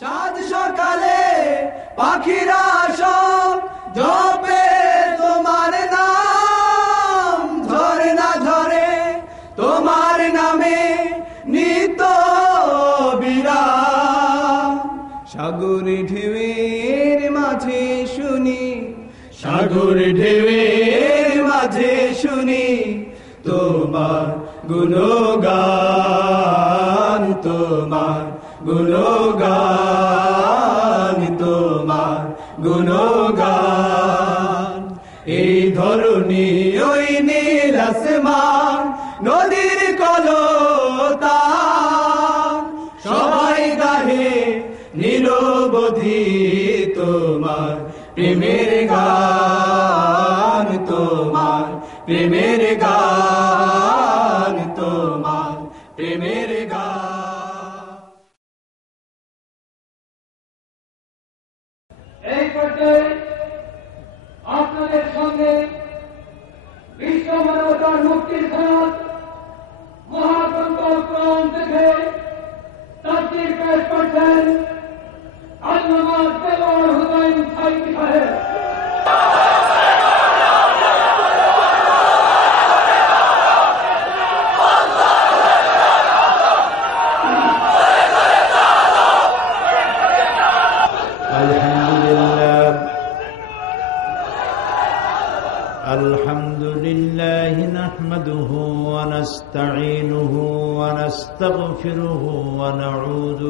সাত সকালে পাখিরা সব জপে তোমার নাম, ঝরে না ঝরে তোমার নামে নিত্য বিরাম। সাগর ঢেউয়ের মাঝে শুনি, সাগর ঢেউয়ের মাঝে শুনি তোমার গুণগান, তোমার গুণগান, তোমার গুণগান। এই ধরনী ওই নীল আসমান নদীর কলতান, সবাই গাহে নিরবধি তোমার প্রেমের গান, তোমার প্রেমের গান, তোমার প্রেমের গান। এই পর্যায়ে আপনাদের সঙ্গে বিশ্ব মানবতার মুক্তির সনদ মহাসংকল্প কোরআন থেকে তাফসীর পেশ করছেন আল্লামা দেওয়ার হুসাইন সাইদি সাহেব। الحمد لله نحمده ونستعينه ونستغفره ونعوذ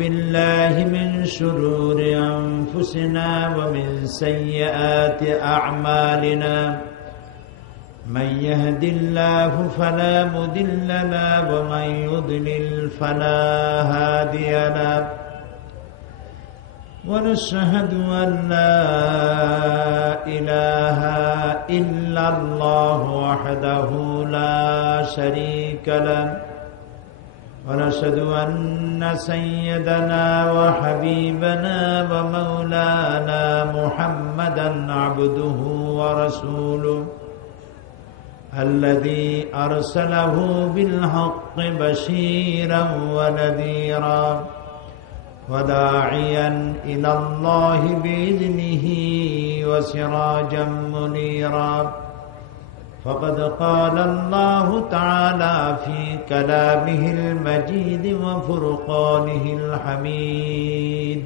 بالله من شرور أنفسنا ومن سيئات أعمالنا. من يهد الله فلا مضل له ومن يضلل فلا هادي له. ونشهد أن لا إله إلا الله وحده لا شريك له. ونشهد أن سيدنا وحبيبنا ومولانا محمدا عبده ورسوله الذي أرسله بالحق بشيرا ونذيرا وداعيا إلى الله بإذنه وسراجا منيرا. فقد قال الله تعالى في كلامه المجيد وفرقانه الحميد: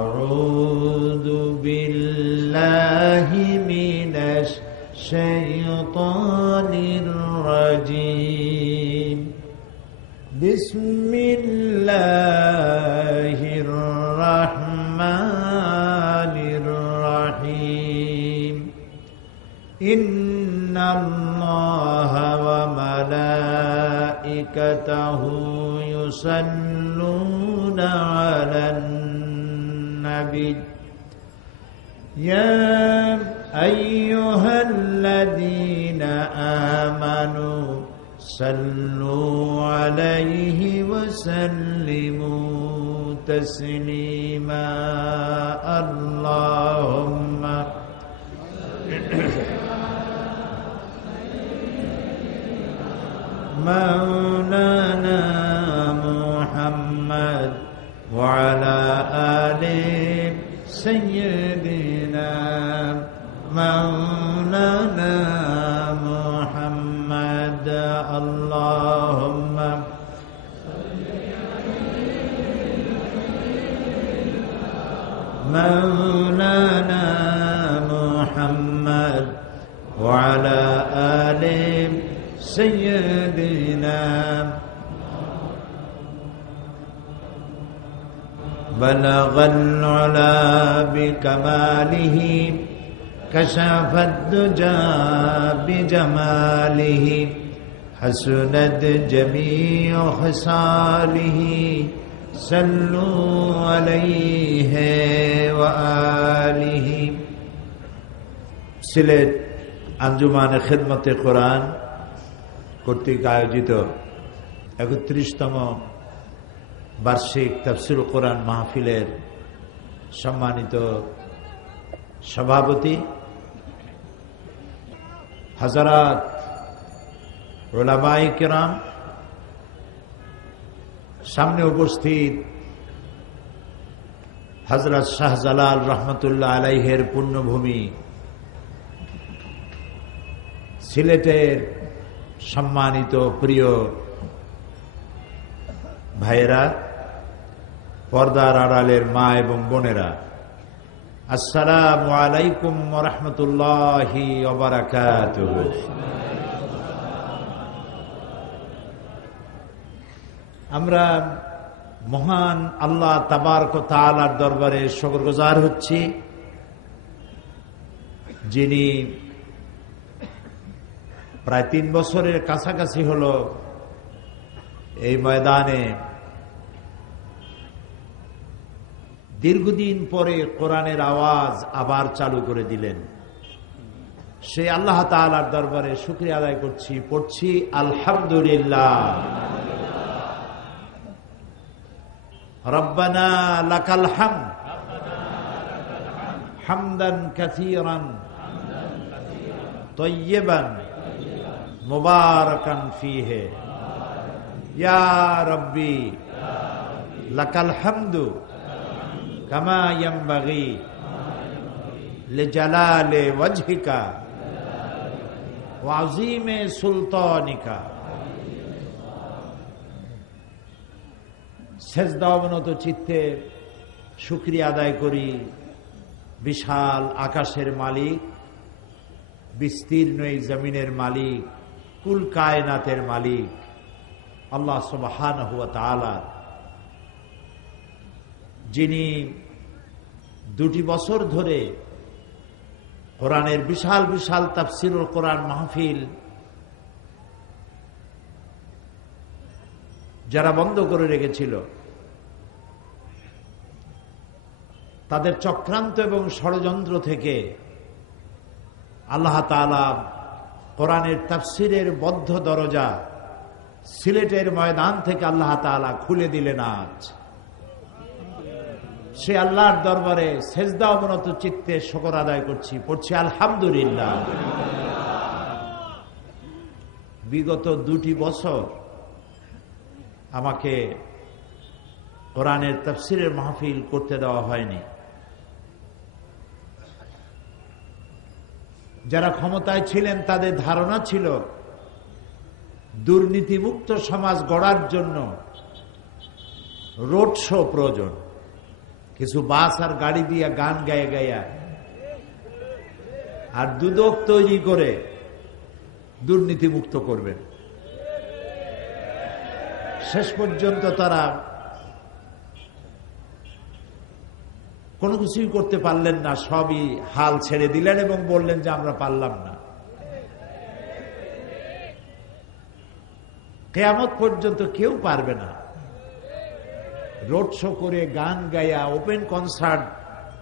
أعوذ بالله من الشيطان الرجيم. بسم الله الرحمن الرحيم. إن الله وملائكته يصلون على النبي يا أيها الذين آمنوا صلوا عليه وسلموا تسليما. اللهم مولانا محمد وعلى آل سيدنا مولانا محمد. اللهم مولانا محمد وعلى آل سيدنا. بلغ العلا بكماله كشف الدجى بجماله حسنت جميع خصاله صلوا عليه وآله. সিলেট আঞ্জুমানে খিদমতে কোরআন কর্তৃক আয়োজিত ৩১তম বার্ষিক তাফসীর কোরআন মাহফিলের সম্মানিত সভাপতি হযরত উলামায়ে কেরাম, সামনে উপস্থিত হযরত শাহজালাল রহমতুল্লাহ আলাইহের পুণ্যভূমি সিলেটের সম্মানিত প্রিয় ভাইয়েরা, পর্দার আড়ালের মা এবং বোনেরা, আসসালামু আলাইকুম ওয়া রাহমাতুল্লাহি ওয়া বারাকাতুহু। আমরা মহান আল্লাহ তাবারক ওয়া তাআলার দরবারে শুকরগুজার হচ্ছি, যিনি প্রায় 3 বছরের কাছাকাছি হলো এই ময়দানে দীর্ঘদিন পরে কোরআনের আওয়াজ আবার চালু করে দিলেন। সেই আল্লাহ তাআলার দরবারে শুকরিয়া আদায় করছি, পড়ছি আলহামদুলিল্লাহ। রব্বানা লাকাল হামদ হামদান কাসীরান তাইয়্যিবান মুবারাকান ফীহি ইয়া রাব্বি লাকাল হামদু কামা ইয়ানবাগি লিজালালি ওয়াজহিকা ওয়া আযীমি সুলতানিকা। সেজদা অবনত চিত্তে শুকরিয়া আদায় করি বিশাল আকাশের মালিক, বিস্তীর্ণ এই জমিনের মালিক, কুল কায়নাতের মালিক আল্লাহ সুবহানাহু ওয়া তাআলা, যিনি 2 বছর ধরে কোরআনের বিশাল বিশাল তাফসীরুল কোরআন মাহফিল যারা বন্ধ করে রেখেছিল, তাদের চক্রান্ত এবং ষড়যন্ত্র থেকে আল্লাহ তাআলা কোরআনের তাফসীরের বদ্ধ দরজা সিলেটের ময়দান থেকে আল্লাহ তাআলা খুলে দিলেন। আজ সে আল্লাহর দরবারে সেজদা অবনত চিত্তে শুকর আদায় করছি, পড়ছি আলহামদুলিল্লাহ। বিগত 2 বছর আমাকে কোরআনের তাফসীরের মাহফিল করতে দেওয়া হয়নি। যারা ক্ষমতায় ছিলেন তাদের ধারণা ছিল দুর্নীতিমুক্ত সমাজ গড়ার জন্য রোড শো প্রয়োজন, কিছু বাস আর গাড়ি দিয়ে গান গায়ে গায়া আর দুদক তৈরি করে দুর্নীতিমুক্ত করবেন। শেষ পর্যন্ত তারা কোনো কিছুই করতে পারলেন না, সবই হাল ছেড়ে দিলেন এবং বললেন যে আমরা পারলাম না। কিয়ামত পর্যন্ত কেউ পারবে না। রোড শো করে গান গায়া, ওপেন কনসার্ট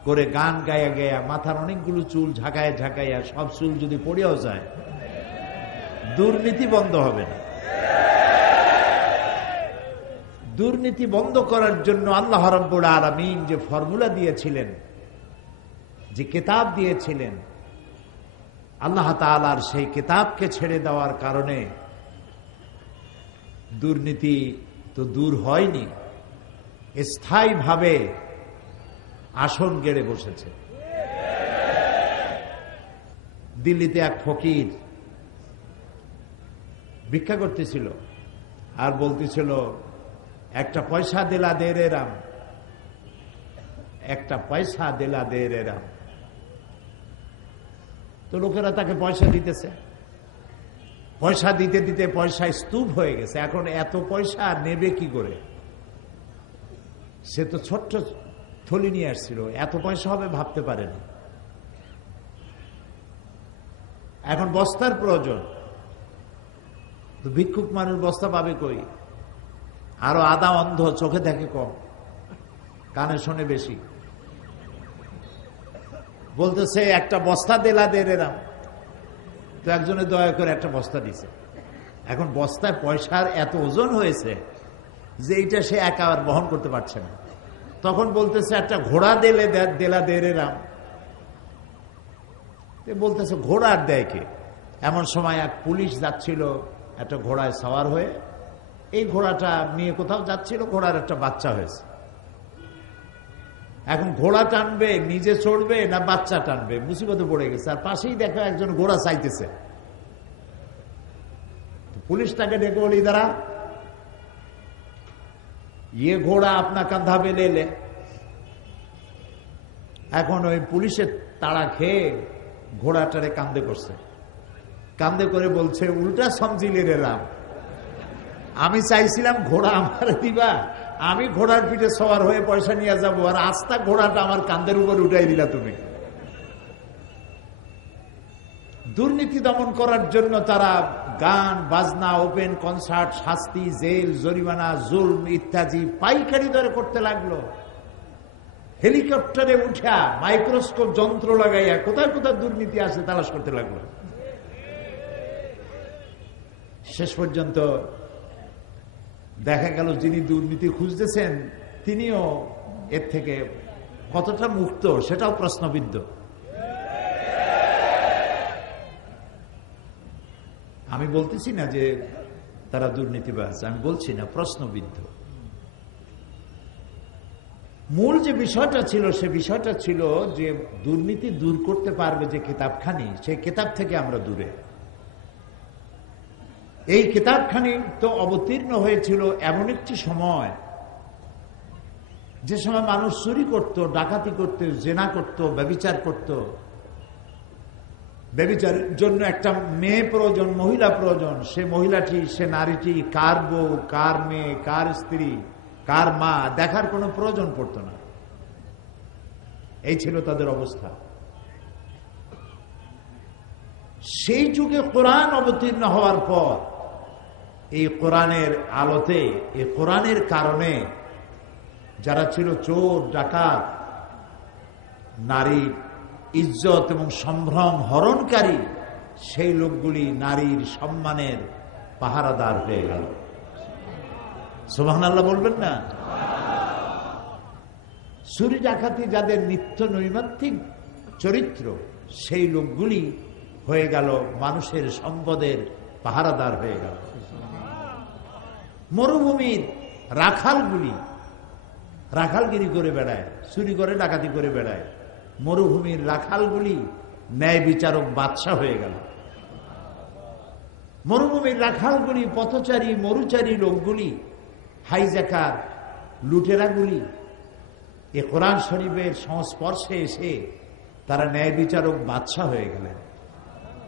করে গান গায়া গায়া, মাথার অনেকগুলো চুল ঝাঁকায় ঝাঁকাইয়া, সব চুল যদি পড়েও যায়, দুর্নীতি বন্ধ হবে না। দুর্নীতি বন্ধ করার জন্য আল্লাহ রাব্বুল আলামিন যে ফর্মুলা দিয়েছিলেন, যে কিতাব দিয়েছিলেন, আল্লাহ তাআলার সেই কিতাবকে ছেড়ে দেওয়ার কারণে দুর্নীতি তো দূর হয়নি, স্থায়ীভাবে আসন গেড়ে বসেছে। দিল্লিতে এক ফকির ভিক্ষা করতেছিল আর বলতেছিল, একটা পয়সা দিলা দে রে রাম, একটা পয়সা দিলা দে রে রাম। তো লোকেরা তাকে পয়সা দিতেছে, পয়সা দিতে দিতে পয়সা স্তূপ হয়ে গেছে। এখন এত পয়সা নেবে কি করে? সে তো ছোট্ট থলি নিয়ে আসছিল, এত পয়সা হবে ভাবতে পারেনি। এখন বস্তার প্রয়োজন, তো ভিক্ষুক মানুষ বস্তা পাবে কই? আরো আধা অন্ধ, চোখে দেখে কম, কানে শোনে বেশি। বলতেছে একটা বস্তা দেলা দে রে রাম। তো একজনে দয়া করে একটা বস্তা দিছে। এখন বস্তায় পয়সার এত ওজন হয়েছে যে এইটা সে একা আর বহন করতে পারছে না। তখন বলতেছে একটা ঘোড়া দেলা দে রে রাম। বলতেছে ঘোড়া আর দেয় কে? এমন সময় এক পুলিশ যাচ্ছিল একটা ঘোড়ায় সওয়ার হয়ে, এই ঘোড়াটা নিয়ে কোথাও যাচ্ছিল, ঘোড়ার একটা বাচ্চা হয়েছে। এখন ঘোড়া টানবে, নিজে চড়বে না বাচ্চা টানবে, মুসিবতে পড়ে গেছে। আর পাশেই দেখো একজন ঘোড়া চাইতেছে। পুলিশ তাকে ডেকে বলি, দাঁড়া, ये घोड़ा अपना कंधा पे ले ले। এখন ওই পুলিশের তাড়া খেয়ে ঘোড়াটারে কান্দে করছে, কান্দে করে বলছে, উল্টা সমঝিলে রে রাম, আমি চাইছিলাম ঘোড়া আমার দিবা, আমি ঘোড়ার পিঠে সওয়ার হয়ে পয়সা নিয়ে যাব, আর আস্তা ঘোড়াটা আমার কান্দের উপর উঠাই দিলা তুমি। দুর্নীতি দমন করার জন্য তারা গান বাজনা, ওপেন কনসার্ট, শাস্তি, জেল, জরিমানা, জুলম ইত্যাদি পাইকারি দরে করতে লাগলো। হেলিকপ্টারে উঠা মাইক্রোস্কোপ যন্ত্র লাগাইয়া কোথায় কোথায় দুর্নীতি আছে তালাশ করতে লাগলো। শেষ পর্যন্ত দেখা গেল যিনি দুর্নীতি খুঁজতেছেন তিনিও এর থেকে কতটা মুক্ত সেটাও প্রশ্নবিদ্ধ। আমি বলতেছি না যে তারা দুর্নীতিবাজ, আমি বলছি না, প্রশ্নবিদ্ধ। মূল যে বিষয়টা ছিল সে বিষয়টা ছিল যে দুর্নীতি দূর করতে পারবে যে কিতাবখানি, সেই কিতাব থেকে আমরা দূরে। এই কিতাবখানি তো অবতীর্ণ হয়েছিল এমন একটি সময়, যে সময় মানুষ চুরি করত, ডাকাতি করত, জেনা করত, ব্যভিচার করত। ব্যভিচারের জন্য একটা মেয়ে প্রয়োজন, মহিলা প্রয়োজন। সে মহিলাটি, সে নারীটি কার বউ, কার মেয়ে, কার স্ত্রী, কার মা দেখার কোনো প্রয়োজন পড়তো না। এই ছিল তাদের অবস্থা। সেই যুগে কোরআন অবতীর্ণ হওয়ার পর এই কোরআনের আলোতে, এই কোরআনের কারণে যারা ছিল চোর, ডাকাত, নারীর ইজ্জত এবং সম্ভ্রম হরণকারী, সেই লোকগুলি নারীর সম্মানের পাহারাদার হয়ে গেল। সুবহানাল্লাহ বলবেন না? চুরি ডাকাতি যাদের নিত্য নৈমিত্তিক চরিত্র, সেই লোকগুলি হয়ে গেল মানুষের সম্পদের পাহারাদার হয়ে গেল। মরুভূমির রাখালগুলি রাখালগিরি করে বেড়ায়, চুরি করে ডাকাতি করে বেড়ায়। মরুভূমির রাখালগুলি ন্যায় বিচারক বাদশা হয়ে গেল। মরুভূমির রাখালগুলি, পথচারী মরুচারী লোকগুলি, হাইজাকার লুটেরাগুলি এ কোরআন শরীফের সংস্পর্শে এসে তারা ন্যায় বিচারক বাদশা হয়ে গেলেন।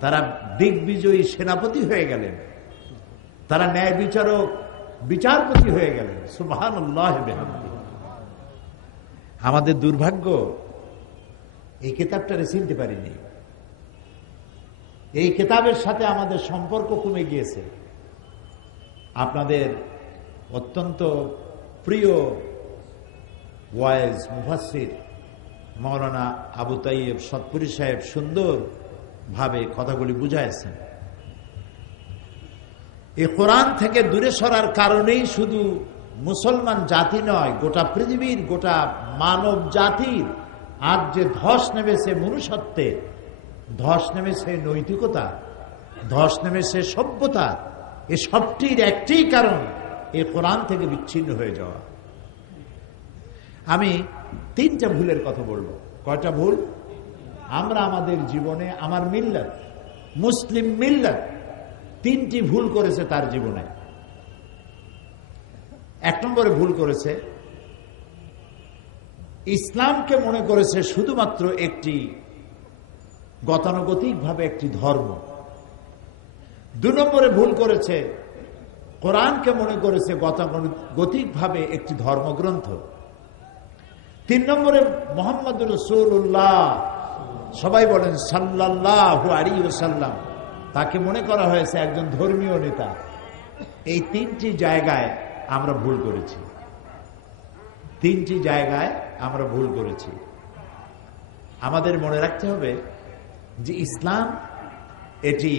তারা দিগ্বিজয়ী সেনাপতি হয়ে গেলেন। তারা ন্যায় বিচারক বিচারপতি হয়ে গেলেন। সুবহানাল্লাহ বিহামদিহি। আমাদের দুর্ভাগ্য, এই কিতাবটারে চিনতে পারিনি। এই কিতাবের সাথে আমাদের সম্পর্ক কমে গিয়েছে। আপনাদের অত্যন্ত প্রিয় ওয়াইজ মুফাসসির মাওলানা আবু তাইয়েব সতপুরি সাহেব সুন্দর ভাবে কথাগুলি বুঝাইছেন। এই কোরআন থেকে দূরে সরার কারণেই শুধু মুসলমান জাতি নয়, গোটা পৃথিবীর, গোটা মানব জাতির আজ যে ধস নেমেছে মনুষ্যত্বে, ধস নেমেছে নৈতিকতা, ধস নেমেছে সভ্যতা, এ সবটির একটি কারণ এই কোরআন থেকে বিচ্ছিন্ন হয়ে যাওয়া। আমি 3টা ভুলের কথা বলবো। কয়টা ভুল? আমরা আমাদের জীবনে, আমার মিল্লাত, মুসলিম মিল্লাত 3টি ভুল করেছে তার জীবনে। 1 নম্বরে ভুল করেছে, ইসলামকে মনে করেছে শুধুমাত্র একটি গতানুগতিকভাবে একটি ধর্ম। 2 নম্বরে ভুল করেছে, কোরআনকে মনে করেছে গতানুগতিকভাবে একটি ধর্মগ্রন্থ। 3 নম্বরে মুহাম্মদুর রাসূলুল্লাহ, সবাই বলেন সাল্লাল্লাহু আলাইহি ওয়াসাল্লাম, তাকে মনে করা হয়েছে একজন ধর্মীয় নেতা। এই 3টি জায়গায় আমরা ভুল করেছি। 3টি জায়গায় আমরা ভুল করেছি। আমাদের মনে রাখতে হবে যে ইসলাম এটি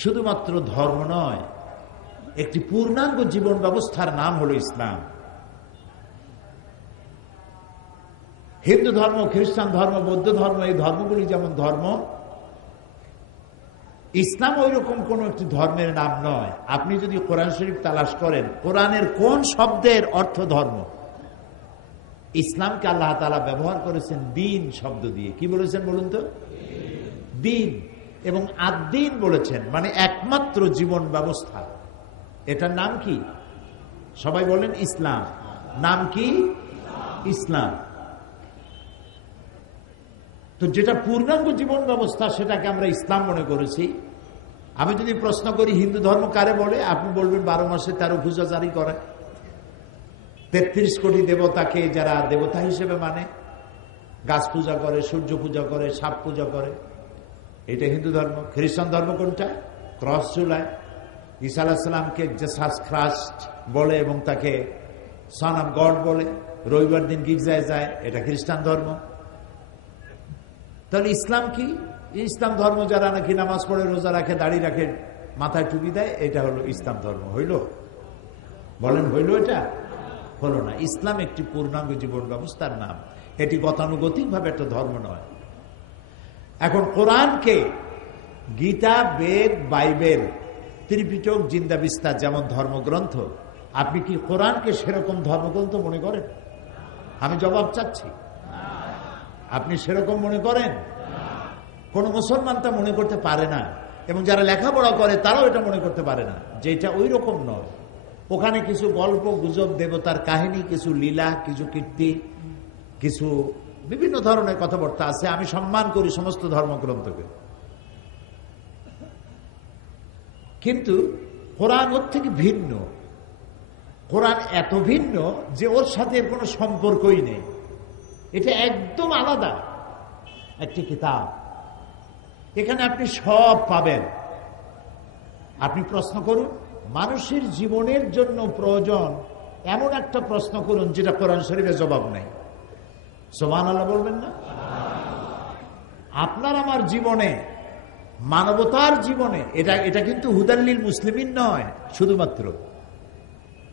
শুধুমাত্র ধর্ম নয়, একটি পূর্ণাঙ্গ জীবন ব্যবস্থার নাম হলো ইসলাম। হিন্দু ধর্ম, খ্রিস্টান ধর্ম, বৌদ্ধ ধর্ম, এই ধর্মগুলি যেমন ধর্ম, ইসলাম ওই রকম কোন একটি ধর্মের নাম নয়। আপনি যদি কোরআন শরীফ তালাশ করেন, কোরআনের কোন শব্দের অর্থ ধর্ম? ইসলামকে আল্লাহ তাআলা ব্যবহার করেছেন দ্বীন শব্দ দিয়ে। কি বলেছেন বলুন তো? দ্বীন। এবং আদ-দ্বীন বলেছেন, মানে একমাত্র জীবন ব্যবস্থা। এটার নাম কি? সবাই বলেন ইসলাম। নাম কি? ইসলাম। তো যেটা পূর্ণাঙ্গ জীবন ব্যবস্থা সেটাকে আমরা ইসলাম মনে করেছি। আমি যদি প্রশ্ন করি হিন্দু ধর্ম কারে বলে, আপনি বলবেন 12 মাসে 13 পূজা জারি করে, 33 কোটি দেবতাকে যারা দেবতা হিসেবে মানে, গাছ পূজা করে, সূর্য পূজা করে, সাপ পূজা করে, এটা হিন্দু ধর্ম। খ্রিস্টান ধর্ম কোনটা? ক্রস ঝুলায়, ঈসা আলাইহিস সালামকে জেসাস খ্রাইস্ট বলে এবং তাকে সন অফ গড বলে, রবিবার দিন গির্জায় যায়, এটা খ্রিস্টান ধর্ম। তাহলে ইসলাম কি? ইসলাম ধর্ম যারা নাকি নামাজ পড়ে, রোজা রাখে, দাড়ি রাখে, মাথায় টুপি দেয়, এটা হলো ইসলাম ধর্ম। হইল? বলেন হইল? এটা হলো না। ইসলাম একটি পূর্ণাঙ্গ জীবন ব্যবস্থার নাম। এটি গতানুগতিক ভাবে একটা ধর্ম নয়। এখন কোরআনকে গীতা, বেদ, বাইবেল, ত্রিপিটক, জিন্দা বিস্তার যেমন ধর্মগ্রন্থ, আপনি কি কোরআনকে সেরকম ধর্মগ্রন্থ মনে করেন? আমি জবাব চাচ্ছি। আপনি সেরকম মনে করেন? কোন মুসলমান তা মনে করতে পারে না, এবং যারা লেখাপড়া করে তারাও এটা মনে করতে পারে না যে এটা ওই রকম নয়। ওখানে কিছু গল্প গুজব, দেবতার কাহিনী, কিছু লীলা, কিছু কীর্তি, কিছু বিভিন্ন ধরনের কথাবার্তা আছে। আমি সম্মান করি সমস্ত ধর্মগ্রন্থকে, কিন্তু কোরআন ওর থেকে ভিন্ন। কোরআন এত ভিন্ন যে ওর সাথে এর কোনো সম্পর্কই নেই। এটা একদম আলাদা একটি কিতাব। এখানে আপনি সব পাবেন। আপনি প্রশ্ন করুন, মানুষের জীবনের জন্য প্রয়োজন এমন একটা প্রশ্ন করুন যেটা কোরআন শরীফে জবাব নেই। সুবহানাল্লাহ বলবেন না? আপনার আমার জীবনে, মানবতার জীবনে, এটা কিন্তু হুদাল্লিল মুসলিমিন নয় শুধুমাত্র।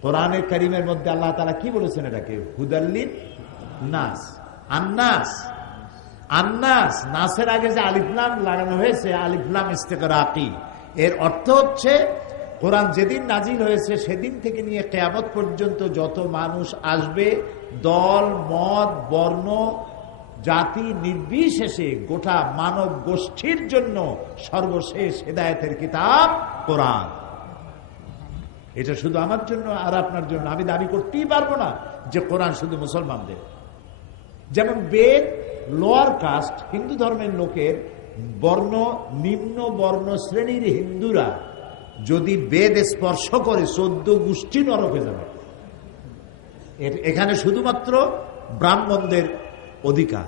কোরআনে কারীমের মধ্যে আল্লাহ তাআলা কি বলেছেন? এটাকে হুদাল্লিল নাস। আন্নাস, আন্নাস, নাসের আগে যে আলিফ লাম লাগানো হয়েছে, আলিফ লাম ইস্তিগরাকি, এর অর্থ হচ্ছে কোরআন যেদিন নাজিল হয়েছে সেদিন থেকে নিয়ে কিয়ামত পর্যন্ত যত মানুষ আসবে, দল, মত, বর্ণ, জাতি নির্বিশেষে গোটা মানব গোষ্ঠীর জন্য সর্বশেষ হেদায়েতের কিতাব কোরআন। এটা শুধু আমার জন্য আর আপনার জন্য। আমি দাবি করতেই পারবো না যে কোরআন শুধু মুসলমানদের। যেমন বেদ লোয়ার কাস্ট, হিন্দু ধর্মের লোকের বর্ণ, নিম্ন বর্ণ শ্রেণীর হিন্দুরা যদি বেদ স্পর্শ করে 14 গোষ্ঠী নরকে যাবে। এখানে শুধুমাত্র ব্রাহ্মণদের অধিকার।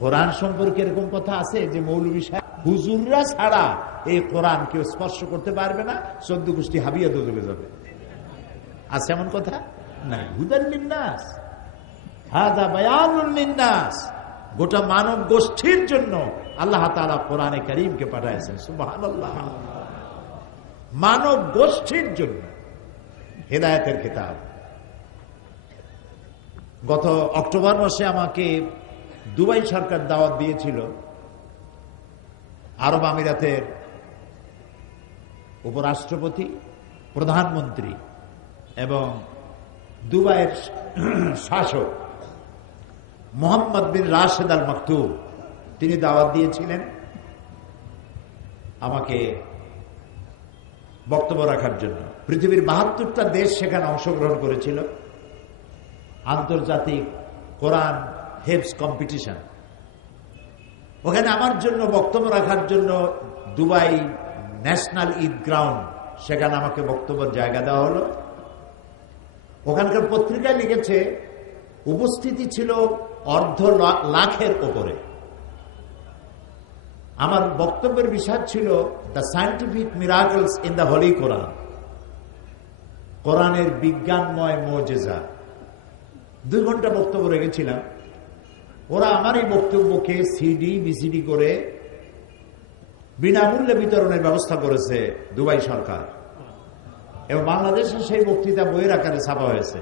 কোরআন সম্পর্কে এরকম কথা আছে যে মৌলভী সাহেব, হুজুররা ছাড়া এই কোরআন কেউ স্পর্শ করতে পারবে না, 14 গোষ্ঠী হাবিয়া দোজখে যাবে। আছে এমন কথা? না। হুদাল লিন্নাস, হাদা বায়ানুল লিন্নাস, গোটা মানব গোষ্ঠীর জন্য আল্লাহ তাআলা কোরআনে কারীমকে পাঠাইছেন। সুবহানাল্লাহ। মানব গোষ্ঠীর জন্য হেদায়েতের কিতাব। গত অক্টোবর মাসে আমাকে দুবাই সরকার দাওয়াত দিয়েছিল আরব আমিরাতের উপরাষ্ট্রপতি, প্রধানমন্ত্রী এবং দুবাইয়ের শাসক মোহাম্মদ বিন রাশেদ আল মাকতুম, তিনি দাওয়াত দিয়েছিলেন আমাকে বক্তব্য রাখার জন্য। পৃথিবীর 72টা দেশ সেখানে অংশগ্রহণ করেছিল। আন্তর্জাতিক কোরআন হেফজ কম্পিটিশন। ওখানে আমার জন্য বক্তব্য রাখার জন্য দুবাই ন্যাশনাল ঈদ গ্রাউন্ড, সেখানে আমাকে বক্তব্যের জায়গা দেওয়া হলো। ওখানকার পত্রিকায় লিখেছে উপস্থিতি ছিল 250,000-এর ওপরে। আমার বক্তব্যের বিষয় ছিল the scientific miracles in the holy Quran, কোরআনের বিজ্ঞানময় মুজিজা। 2 ঘন্টা বক্তব্য রেখেছিলাম। ওরা আমার এই বক্তব্যকে সিডি বিসিডি করে বিনামূল্যে বিতরণের ব্যবস্থা করেছে দুবাই সরকার, এবং বাংলাদেশে সেই বক্তৃতা বইয়ের আকারে ছাপা হয়েছে।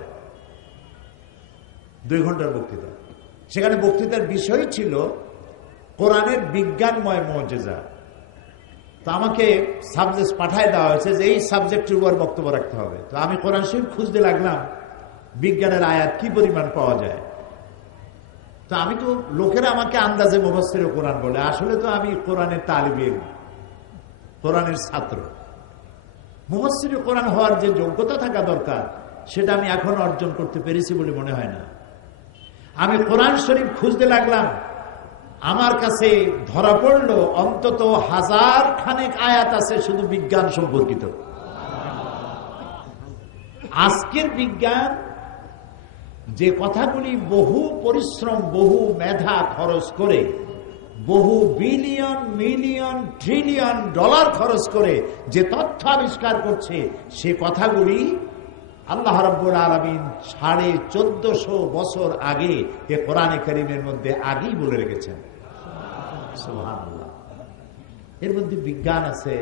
2 ঘন্টার বক্তৃতা। সেখানে বক্তৃতার বিষয় ছিল কোরআনের বিজ্ঞানময় মুজিজা। তো আমাকে সাবজেক্ট পাঠায় দেওয়া হয়েছে যে এই সাবজেক্টের উপর বক্তব্য রাখতে হবে। তো আমি কোরআন শরীফ খুঁজতে লাগলাম বিজ্ঞানের আয়াত কি পরিমাণ পাওয়া যায়। তো আমি তো লোকেরা আমাকে আন্দাজে মুফাসসিরে কোরআন বলে, আসলে তো আমি কোরআনের তালিবে ইলম, কোরআনের ছাত্র। মুফাসসিরে কোরআন হওয়ার যে যোগ্যতা থাকা দরকার সেটা আমি এখন অর্জন করতে পেরেছি বলে মনে হয় না। আমি কোরআন শরীফ খুঁজতে লাগলাম, আমার কাছে ধরা পড়লো অন্তত 1000 খানেক আয়াত আছে শুধু বিজ্ঞান সম্পর্কিত। আজকের বিজ্ঞান যে কথাগুলি বহু পরিশ্রম, বহু মেধা খরচ করে, বহু বিলিয়ন মিলিয়ন ট্রিলিয়ন ডলার খরচ করে যে তথ্য আবিষ্কার করছে, সে কথাগুলি আল্লাহ রাব্বুল আলামিন 1450 বছর আগে এ কোরআনে কারীমের মধ্যে আগেই বলে রেখেছেন। সুবহানাল্লাহ। এর মধ্যে বিজ্ঞান আছে,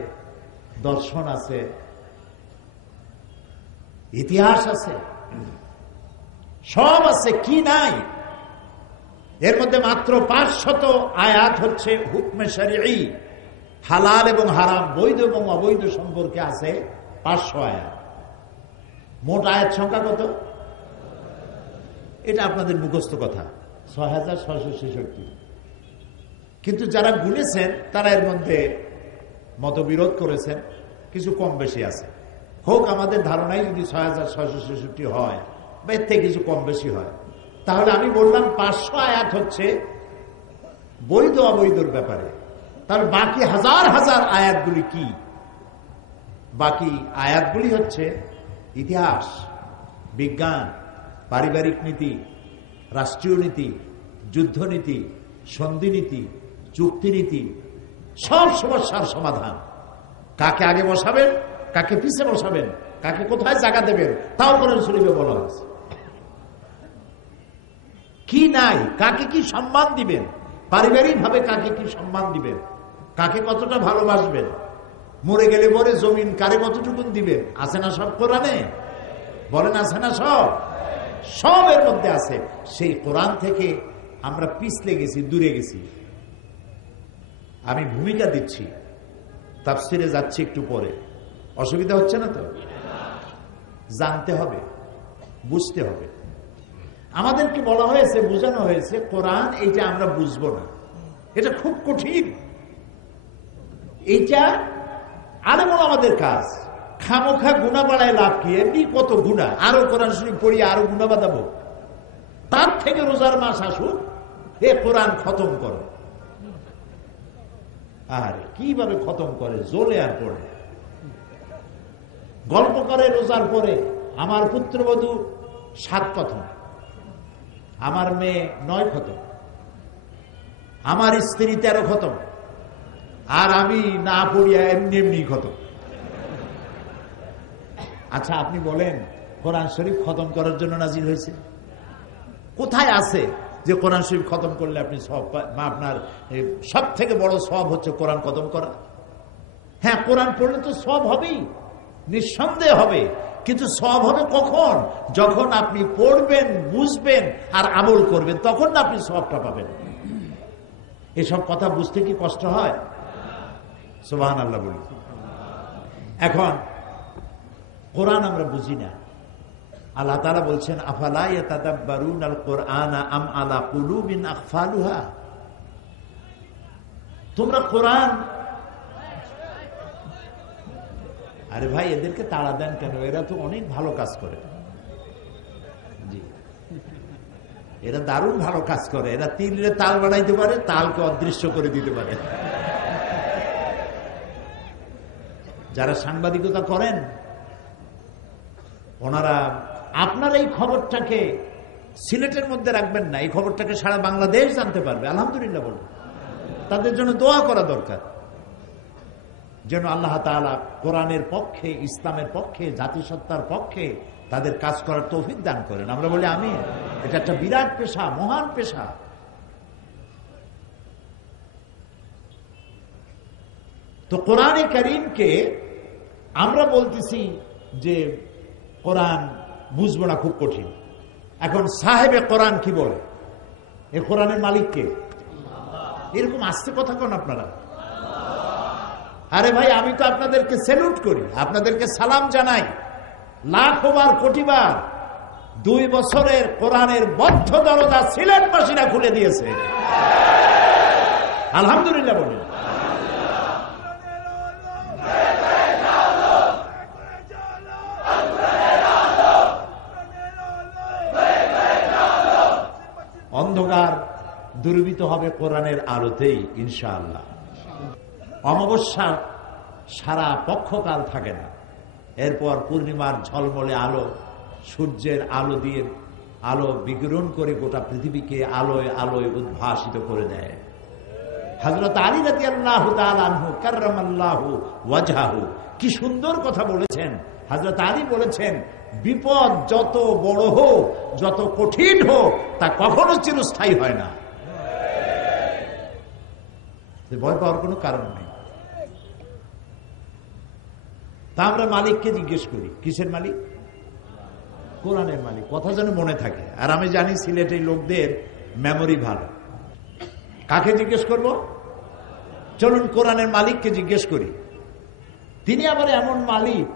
দর্শন আছে, ইতিহাস আছে, সব আছে, কি নাই? এর মধ্যে মাত্র 500 আয়াত হচ্ছে হুকমে শরঈ, হালাল এবং হারাম, বৈধ এবং অবৈধ সম্পর্কে আছে 500 আয়াত। মোট আয়াত সংখ্যা কত? এটা আপনাদের মুখস্থ কথা, 6666। কিন্তু যারা গুনেছেন তারা এর মধ্যে মতবিরোধ করেছেন, কিছু কম বেশি আছে। হোক, আমাদের ধারণাই যদি 6666 হয় বা এর থেকে কিছু কম বেশি হয়, তাহলে আমি বললাম 500 আয়াত হচ্ছে বৈধ অবৈধর ব্যাপারে। তার বাকি হাজার হাজার আয়াতগুলি কি? বাকি আয়াতগুলি হচ্ছে ইতিহাস, বিজ্ঞান, পারিবারিক নীতি, রাষ্ট্রীয় নীতি, যুদ্ধনীতি, সন্ধিনীতি, চুক্তিনীতি, সব সমস্যার সমাধান। কাকে আগে বসাবেন, কাকে পিছে বসাবেন, কাকে কোথায় জায়গা দেবেন, তাও কোরআন শরীফে বলা হয়েছে। কি নাই, কাকে কি সম্মান দিবেন, পারিবারিক ভাবে কাকে কি সম্মান দিবেন, কাকে কতটা ভালোবাসবেন, মরে গেলে পরে জমিন কারে কতটুকুন দিবেন, আছে না সব কোরআনে? বলেন আছে না? সব এর মধ্যে আছে। সেই কোরআন থেকে আমরা পিছলে গেছি, দূরে গেছি। আমি ভূমিকা দিচ্ছি, তাফসিরে যাচ্ছি একটু পরে, অসুবিধা হচ্ছে না তো? জানতে হবে, বুঝতে হবে। আমাদেরকে বলা হয়েছে, বোঝানো হয়েছে কোরআন এইটা আমরা বুঝবো না, এটা খুব কঠিন, এইটা আলেমন আমাদের কাজ। খামোখা গুনাহ বাড়ায় লাভ কি? এমনি কত গুনাহ, আরো কোরআন শরীফ পড়ি, আরো গুনাহ বাঁধাবো। তার থেকে রোজার মাস আসুক, হে কোরআন খতম করো। আর কিভাবে খতম করে? জ্বলে আর পড়ে, গল্প করে রোজার পরে। আমার পুত্রবধূ 7 খতম, আমার মেয়ে 9 খতম, আমার স্ত্রী 13 খতম, আর আমি না পড়িয়া এমনি এমনি খতম। আচ্ছা, আপনি বলেন কোরআন শরীফ খতম করার জন্য নাজিল হয়েছে? কোথায় আছে যে কোরআন শরীফ খতম করলে আপনি সব, আপনার সব থেকে বড় সব হচ্ছে কোরআন খতম করা? হ্যাঁ, কোরআন পড়লে তো সব হবেই, নিঃসন্দেহে হবে, কিন্তু সব হবে কখন? যখন আপনি পড়বেন, বুঝবেন আর আমল করবেন, তখন না আপনি সবটা পাবেন। এসব কথা বুঝতে কি কষ্ট হয়? সুবহানাল্লাহ বলি। এখন কোরআন আমরা বুঝি না। আল্লাহ তাআলা বলছেন, আফালা ইয়াতাদাব্বারুনাল কুরআনা আম আলা কুলুবিন আকফালুহা। তোমরা কোরআন, আরে ভাই এদেরকে তাড়া দেন কেন? এরা তো অনেক ভালো কাজ করে। জি, এরা দারুণ ভালো কাজ করে। এরা তীরে তাল বানাইতে পারে, তালকে অদৃশ্য করে দিতে পারে। যারা সাংবাদিকতা করেন ওনারা, আপনার এই খবরটাকে সিলেটের মধ্যে রাখবেন না, এই খবরটাকে সারা বাংলাদেশ জানতে পারবে। আলহামদুলিল্লাহ বলুন। তাদের জন্য দোয়া করা দরকার, যেন আল্লাহ তাআলা কোরআনের পক্ষে, ইসলামের পক্ষে, জাতিসত্তার পক্ষে তাদের কাজ করার তৌফিক দান করেন। আমরা বলি আমিন। এটা একটা বিরাট পেশা, মহান পেশা। তো কোরআনে কারীমকে আমরা বলতেছি যে কোরআন বুঝবো না, খুব কঠিন। এখন সাহেবে কোরআন কি বলে? এ কোরআনের মালিককে? এরকম আস্তে কথা কন আপনারা। আরে ভাই, আমি তো আপনাদেরকে স্যালুট করি, আপনাদেরকে সালাম জানাই, লাখবার কোটিবার। 2 বছরের কোরআনের বদ্ধ দরজা সিলেটবাসীরা খুলে দিয়েছে, আলহামদুলিল্লাহ বলুন। অন্ধকার দূরীভূত হবে কোরআনের আলোতেই ইনশাআল্লাহ। অমাবস্যা সারা পক্ষকাল থাকে না, এরপর পূর্ণিমার ঝলমলে আলো, সূর্যের আলো দিয়ে আলো বিকিরণ করে গোটা পৃথিবীকে আলোয় আলোয় উদ্ভাসিত করে দেয়। হযরত আলী রাদিয়াল্লাহু তাআলা আনহু কাররামাল্লাহু ওয়াজহাহু কি সুন্দর কথা বলেছেন। হযরত আলী বলেছেন, বিপদ যত বড় হোক, যত কঠিন হোক, তা কখনো চিরস্থায়ী হয় না। ভয় পাওয়ার কোনো কারণ নেই। তা আমরা মালিককে জিজ্ঞেস করি, কিসের মালিক? কোরআনের মালিক। কথা যেন মনে থাকে। আর আমি জানি সিলেটের লোকদের মেমোরি ভালো। কাকে জিজ্ঞেস করব? চলুন কোরআনের মালিককে জিজ্ঞেস করি। তিনি আবার এমন মালিক,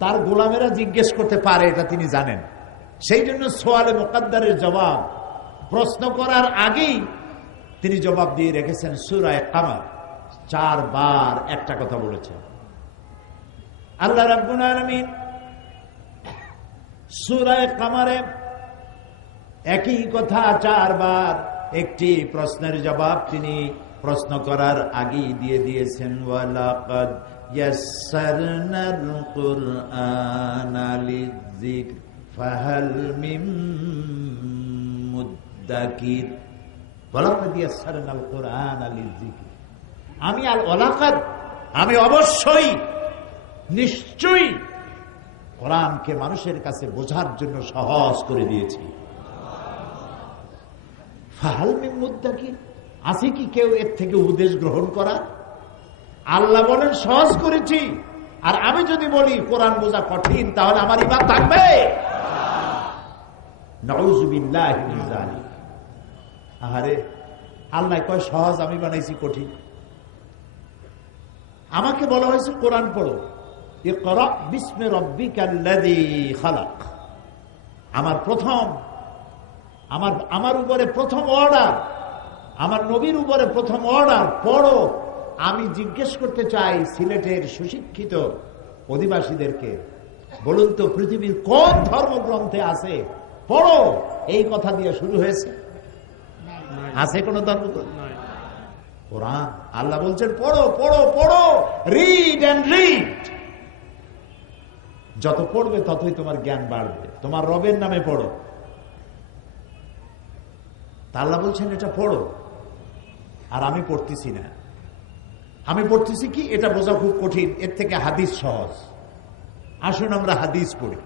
তার গোলামেরা জিজ্ঞেস করতে পারে, এটা তিনি জানেন। সেই জন্য সোয়ালে মুকাদ্দারের জবাব প্রশ্ন করার আগেই তিনি জবাব দিয়ে রেখেছেন। সূরা কামার 4 বার একটা কথা বলেছেন আল্লাহ রাব্বুল আলামিন। সূরা কামারে একই কথা 4 বার, একটি প্রশ্নের জবাব তিনি প্রশ্ন করার আগেই দিয়ে দিয়েছেন। ওয়ালাকাদ ইয়াসসারনাল কুরআনা লিযিকর ফাহাল মিন মুদ্দাকির। ওয়ালাকাদ ইয়াসসারনাল কুরআনা লিযিকর, আমি আল ওয়ালাকাদ, আমি অবশ্যই নিশ্চয়ই কোরআনকে মানুষের কাছে বোঝার জন্য সহজ করে দিয়েছি। ফাহাল মিন মুদ্দাকির, আছে কি কেউ এর থেকে উপদেশ গ্রহণ করা? আল্লাহ বলেন সহজ করেছি, আর আমি যদি বলি কোরআন বোঝা কঠিন, তাহলে আমার ঈমান থাকবে? নাউযুবিল্লাহি মিন যালিক। আরে আল্লাহ কয় সহজ, আমি বানাইছি কঠিন। আমাকে বলা হয়েছে কোরআন পড়ো, ইকরা বিসমি রাব্বিকাল্লাযী খালাক। আমার উপরে প্রথম অর্ডার, আমার নবীর উপরে প্রথম অর্ডার, পড়ো। আমি জিজ্ঞেস করতে চাই সিলেটের সুশিক্ষিত অধিবাসীদেরকে, বলুন তো পৃথিবীর কোন ধর্মগ্রন্থে আছে পড়ো এই কথা দিয়ে শুরু হয়েছে? আছে কোন ধর্মগ্রন্থ? কোরআন। আল্লাহ বলছেন পড়ো পড়ো পড়ো, রিড এন্ড রিড। যত পড়বে ততই তোমার জ্ঞান বাড়বে। তোমার রবের নামে পড়ো। তা আল্লাহ বলছেন এটা পড়ো, আর আমি পড়তেছি না। আমি পড়তেছি কি, এটা বোঝা খুব কঠিন, এর থেকে হাদিস সহজ। আসুন আমরা হাদিস পড়ি।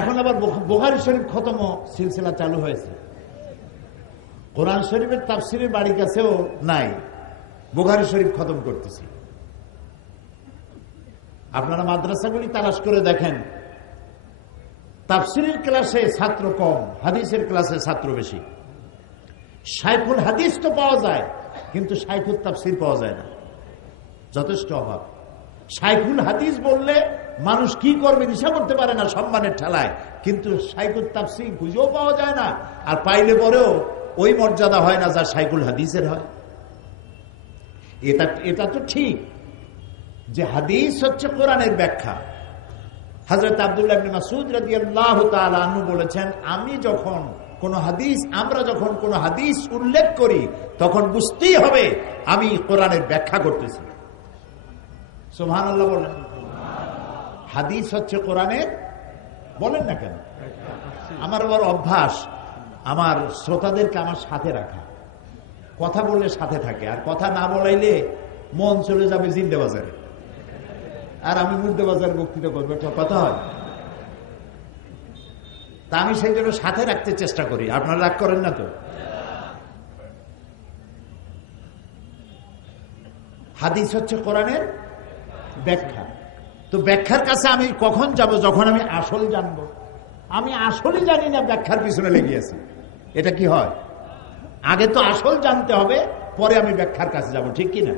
এখন আবার বুখারী শরীফ খতম সিলসিলা চালু হয়েছে। কোরআন শরীফের তাফসিরের বাড়ির কাছেও নাই, বুখারী শরীফ খতম করতেছি। আপনারা মাদ্রাসাগুলি তালাশ করে দেখেন, তাফসিরের ক্লাসে ছাত্র কম, হাদিসের ক্লাসে ছাত্র বেশি। শাইখুল হাদিস তো পাওয়া যায়, কিন্তু শাইখুল তাফসির পাওয়া যায় না, যথেষ্ট অভাব। শাইখুল হাদিস বললে মানুষ কি করবে দিশা করতে পারে না সম্মানের ঠেলায়, কিন্তু শাইখুল তাফসির খুঁজেও পাওয়া যায় না, আর পাইলে পরেও ওই মর্যাদা হয় না যা শাইখুল হাদিসের হয়। এটা তো ঠিক যে হাদিস হচ্ছে কোরআনের ব্যাখ্যা। হযরত আব্দুল্লাহ ইবনে মাসউদ রাদিয়াল্লাহু তাআলা আনহু বলেছেন, আমরা যখন কোন হাদিস উল্লেখ করি তখন বুঝতেই হবে আমি কোরআনের ব্যাখ্যা করতেছি। সুবহানাল্লাহ বলেন। হাদিস হচ্ছে কোরআনের, বলেন না কেন? আমার আবার অভ্যাস আমার শ্রোতাদেরকে আমার সাথে রাখা, কথা বললে সাথে থাকে, আর কথা না বলাইলে মন চলে যাবে জিন্দে বাজারে, আর আমি মুর্দে বাজার বক্তৃতা করবো, একটা কথা হয়। তা আমি সেই জন্য সাথে রাখতে চেষ্টা করি। আপনারা রাগ করেন না তো? হাদিস হচ্ছে কোরআনের ব্যাখ্যা। তো ব্যাখ্যার কাছে আমি কখন যাব? যখন আমি আসল জানবো। আমি আসলই জানি না, ব্যাখ্যার পিছনে লেগে আছি। এটা কি হয়? আগে তো আসল জানতে হবে, পরে আমি ব্যাখ্যার কাছে যাব, ঠিক কিনা?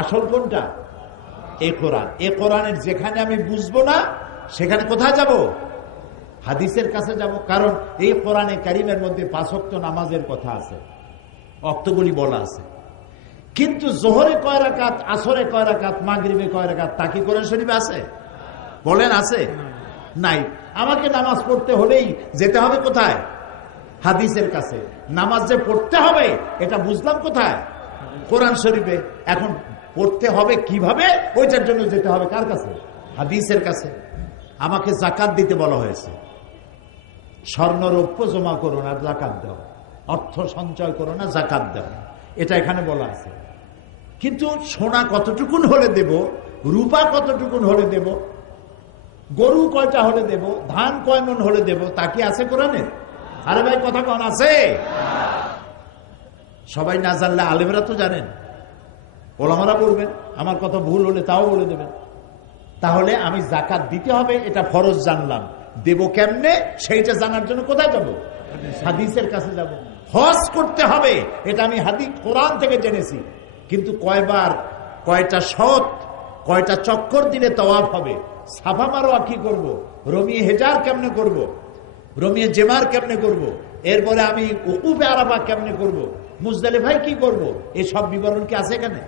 আসল কোনটা? এই কোরআন। এই কোরআনের যেখানে আমি বুঝবো না সেখানে কোথায় যাব? হাদিসের কাছে যাব। কারণ এই কোরআনে কারিমের মধ্যে 5 ওয়াক্ত নামাজের কথা আছে, ওয়াক্তগুলি বলা আছে। কিন্তু জোহরে কয় রাকাত, আসরে কয় রাকাত, মাগরিবে কয় রাকাত তা কি কোরআন শরীফে আছে? বলেন আছে? নাই। আমাকে নামাজ পড়তে হলেই যেতে হবে কোথায়? হাদিসের কাছে। নামাজ যে পড়তে হবে এটা বুঝলাম কোথায়? কোরআন শরীফে। এখন পড়তে হবে কিভাবে, ওইটার জন্য যেতে হবে কার কাছে? হাদিসের কাছে। আমাকে যাকাত দিতে বলা হয়েছে। স্বর্ণ রৌপ্য জমা করো না, যাকাত দাও। অর্থ সঞ্চয় করো না, যাকাত দাও। এটা এখানে বলা আছে। কিন্তু সোনা কতটুকুন হলে দেব, রূপা কতটুকুন হলে দেব, গরু কয়টা হলে দেব, ধান কয় মন হলে দেব, তা কি আছে কোরআনে? আরে ভাই কথা কোন আছে? সবাই না জানলে আলেমরা তো জানেন, ওলামারা বলবেন, আমার কথা ভুল হলে তাও বলে দেবেন। তাহলে আমি যাকাত দিতে হবে এটা ফরজ জানলাম, দেব কেমনে সেইটা জানার জন্য কোথায় যাব? হাদিসের কাছে যাব। হজ করতে হবে এটা আমি হাদিস কোরআন থেকে জেনেছি, কিন্তু কয়বার, কয়টা শত, কয়টা চক্কর দিলে তওয়াফ হবে, সাফা মারোয়া কি করব, রমিয়ে হেজার কেমনে করব, রমিয়ে জেমার কেমনে করব, এরপরে আমি উকুফে আরাফা কেমনে করব, মুজদালিফায় কি করব, এসব বিবরণ কি আছে এখানে?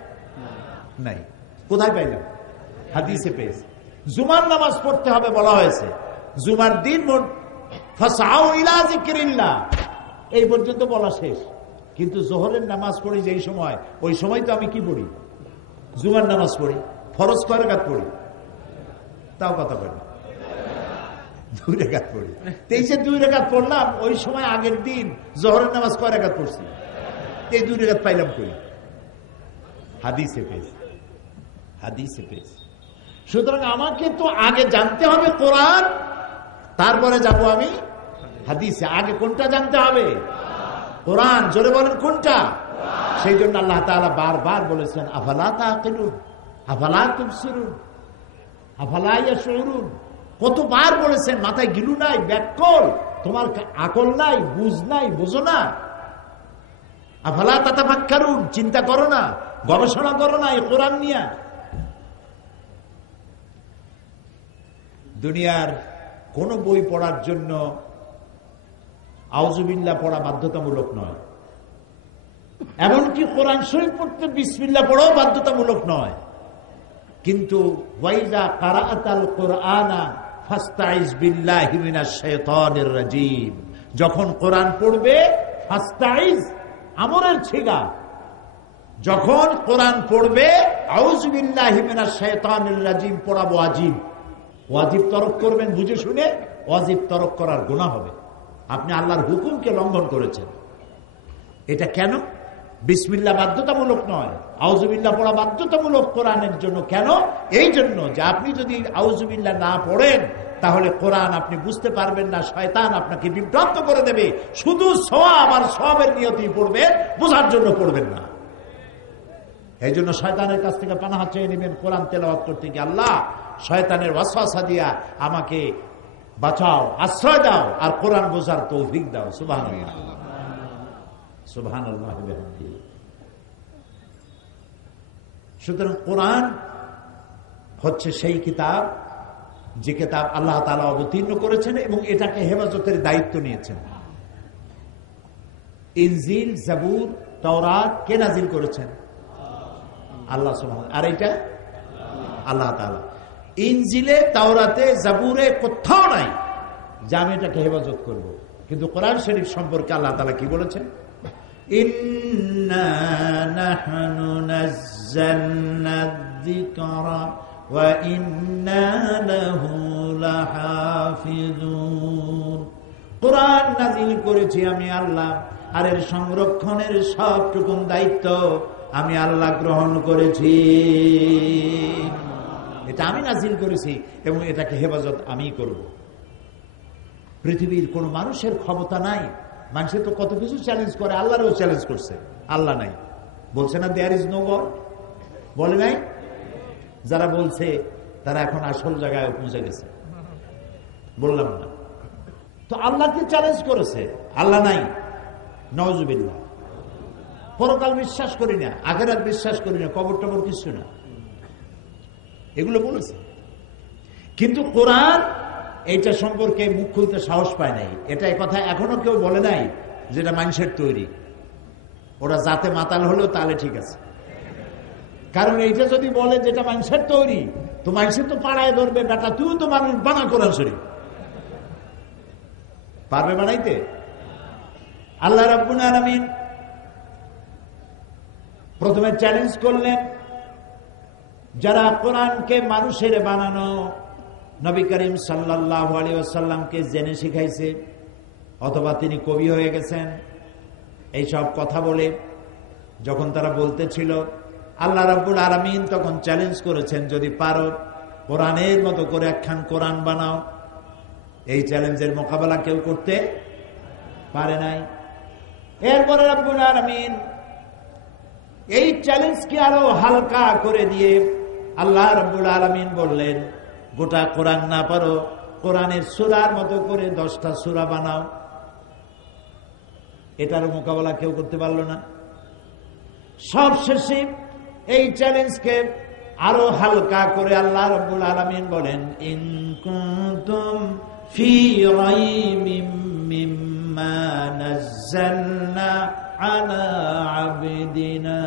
নাই। কোথায় পাইলাম? হাদিসে পেয়েছে। জুমার নামাজ পড়তে হবে বলা হয়েছে। জুমার দিন ফাসাউ ইলা যিকরিল্লাহ এই পর্যন্ত বলা শেষ। কিন্তু জোহরের নামাজ পড়ি যেই সময়, ওই সময় তো আমি কি পড়ি? জুমার নামাজ পড়ি। ফরজ কয় রাকাত পড়ি? তাও কথা বলি 2 রাকাত পড়ি। 2 রাকাত পড়লাম, ওই সময় আগের দিন জোহরের নামাজ কয় রাকাত পড়ছি? এই 2 রাকাত পাইলাম কই? হাদিসে পেয়েছি। হাদিসে পেয়েছি। সুতরাং আমাকে তো আগে জানতে হবে কোরআন, তারপরে যাব আমি হাদিসে। আগে কোনটা জানতে হবে? কোরআন। জোরে বলেন কোনটা? সেই জন্য আল্লাহ তাআলা বারবার বলেছেন আফালা তাআকিলুন, আফালা তুবসিরুন, আফালা ইয়াশউরুন। কতবার বলেছেন? মাথায় গিলু নাই, ব্যাককল, তোমার আকল নাই, বুঝ নাই, বুঝো না? আফালা তাতাফাক্কারুন, চিন্তা করো না, গবেষণা করো না এই কোরআন নিয়ে? দুনিয়ার কোন বই পড়ার জন্য আউযুবিল্লাহ পড়া বাধ্যতামূলক নয়। এমনকি কোরআন শরীফ পড়তে বিসমিল্লাহ পড়াও বাধ্যতামূলক নয়। কিন্তু ওয়াইজা কারাআতাল কুরআনা ফাস্তাইজ বিল্লাহি মিনাশ শাইতানির রাজীম, যখন কোরআন পড়বে ফাস্তাইজ আমরের ছিগা, যখন কোরআন পড়বে আউযু বিল্লাহি মিনাশ শাইতানির রাজীম পড়া ওয়াজিব। ওয়াজিব তরক করবেন বুঝে শুনে, ওয়াজিব তরক করার গুনাহ হবে। আপনি আল্লাহর হুকুমকে লঙ্ঘন করেছেন। এটা কেন? বিসমিল্লাহ বাধ্যতামূলক নয়, আউযুবিল্লাহ পড়া বাধ্যতামূলক কোরআনের জন্য। কেন? এই জন্য যে আপনি যদি আউযুবিল্লাহ না পড়েন তাহলে কোরআন আপনি বুঝতে পারবেন না, শয়তান আপনাকে বিভ্রান্ত করে দেবে। শুধু সওয়াব আর সওয়াবের নিয়তেই পড়বেন, বোঝার জন্য পড়বেন না। এই জন্য শয়তানের কাছ থেকে পানাহ চেয়ে নেবেন কোরআন তেলাওয়াত করতে গিয়ে। আল্লাহ, শয়তানের ওয়াসওয়াসা দিয়া আমাকে বাঁচাও, আশ্রয় দাও, আর কোরআন বোঝার তৌফিক দাও। সুবহানাল্লাহ, সুবহানাল্লাহ। সুতরাং কোরআন হচ্ছে সেই কিতাব যে কিতাব আল্লাহ তাআলা অবতীর্ণ করেছেন এবং এটাকে হেফাজতের দায়িত্ব নিয়েছেন। ইনজিল, জাবুর, তাওরাত কে নাজিল করেছেন? আল্লাহ সুবহানাহু। আর এটা আল্লাহ তাআলা। ইনজিলে, তাওরাতে, জাবুরে কোথাও নাই যে আমি এটাকে হেফাজত করব। কিন্তু কোরআন শরীফ সম্পর্কে আল্লাহ তাআলা কি বলেছেন? ইন্না নাহনু নাযালনা যিকরা ওয়া ইন্না লাহু লাহাফিজুন। কোরআন নাযিল করেছি আমি আল্লাহ, আর এর সংরক্ষণের সবটুকু দায়িত্ব আমি আল্লাহ গ্রহণ করেছি। এটা আমি নাযিল করেছি এবং এটাকে হেফাজত আমি করব। পৃথিবীর কোন মানুষের ক্ষমতা নাই। মানুষের তো কত কিছু চ্যালেঞ্জ করে, আল্লাহরও চ্যালেঞ্জ করছে। আল্লাহ নাই বলছে না, দেয়ার ইজ নো গড, বলে নাই? যারা বলছে তারা এখন আসল জায়গায় পৌঁছে গেছে। বললাম না তো, আল্লাহকে চ্যালেঞ্জ করেছে, আল্লাহ নাই, নাউজুবিল্লাহ। পরকাল বিশ্বাস করি না, আখিরাত বিশ্বাস করি না, কবর টবর কিছু না, এগুলো বলেছে। কিন্তু কোরআন এইটা সম্পর্কে মুখ খুলতে সাহস পায় নাই। এটা কথা এখনো কেউ বলে নাই যেটা মানুষের তৈরি। ওরা যাতে মাতাল হলেও তাহলে ঠিক আছে, কারণ এইটা যদি বলে যেটা মানুষের তৈরি, তো মানুষের তো পাড়ায় ধরবে, বেটা তুই তো মানুষ বানা কোরআন শরীফ পারবে বানাইতে? আল্লাহ রাব্বুল আলামিন প্রথমে চ্যালেঞ্জ করলেন যারা কোরআনকে মানুষের বানানো নবী করিম সাল্লাল্লাহু আলাইহি ওয়াসাল্লামকে জেনে শিখাইছে, অথবা তিনি কবি হয়ে গেছেন, এইসব কথা বলে যখন তারা বলতেছিল, আল্লাহ রাব্বুল আলামিন তখন চ্যালেঞ্জ করেছেন, যদি পারো কোরআনের মতো করে একখান কোরআন বানাও। এই চ্যালেঞ্জের মোকাবেলা কেউ করতে পারে নাই। এরপরে রাব্বুল আলামিন এই চ্যালেঞ্জকে আরো হালকা করে দিয়ে আল্লাহ রাব্বুল আলামিন বললেন, গোটা কোরআন না পারো, কোরআনের সূরার মতো করে 10টা সূরা বানাও। এটারও মোকাবেলা কেউ করতে পারল না। সবশেষে এই চ্যালেঞ্জকে আরো হালকা করে আল্লাহ রাব্বুল আলামিন বলেন, ইন কুনতুম ফি রাইবিম মিম্মা নাযালনা আলা আবদিনা,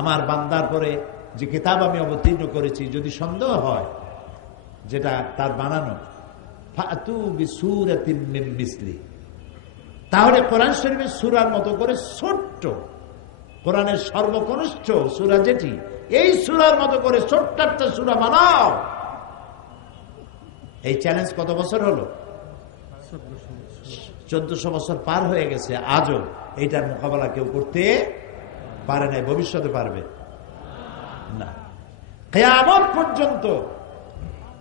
আমার বান্দার পরে যে কিতাব আমি অবতীর্ণ করেছি, যদি সন্দেহ হয় যেটা তার বানানো, ফাতু বিসূরাতিন মিন মিসলি, তাহলে কোরআন শরীফের সূরার মতো করে ছোট্ট, কোরআনের সর্বকনিষ্ঠ সূরা যেটি, এই সূরার মতো করে ছোট্ট একটা সূরা বানাও। এই চ্যালেঞ্জ কত বছর হলো? 1400 বছর পার হয়ে গেছে, আজও এইটার মোকাবেলা কেউ করতে পারে নাই, ভবিষ্যতে পারবে না। কিয়ামত পর্যন্ত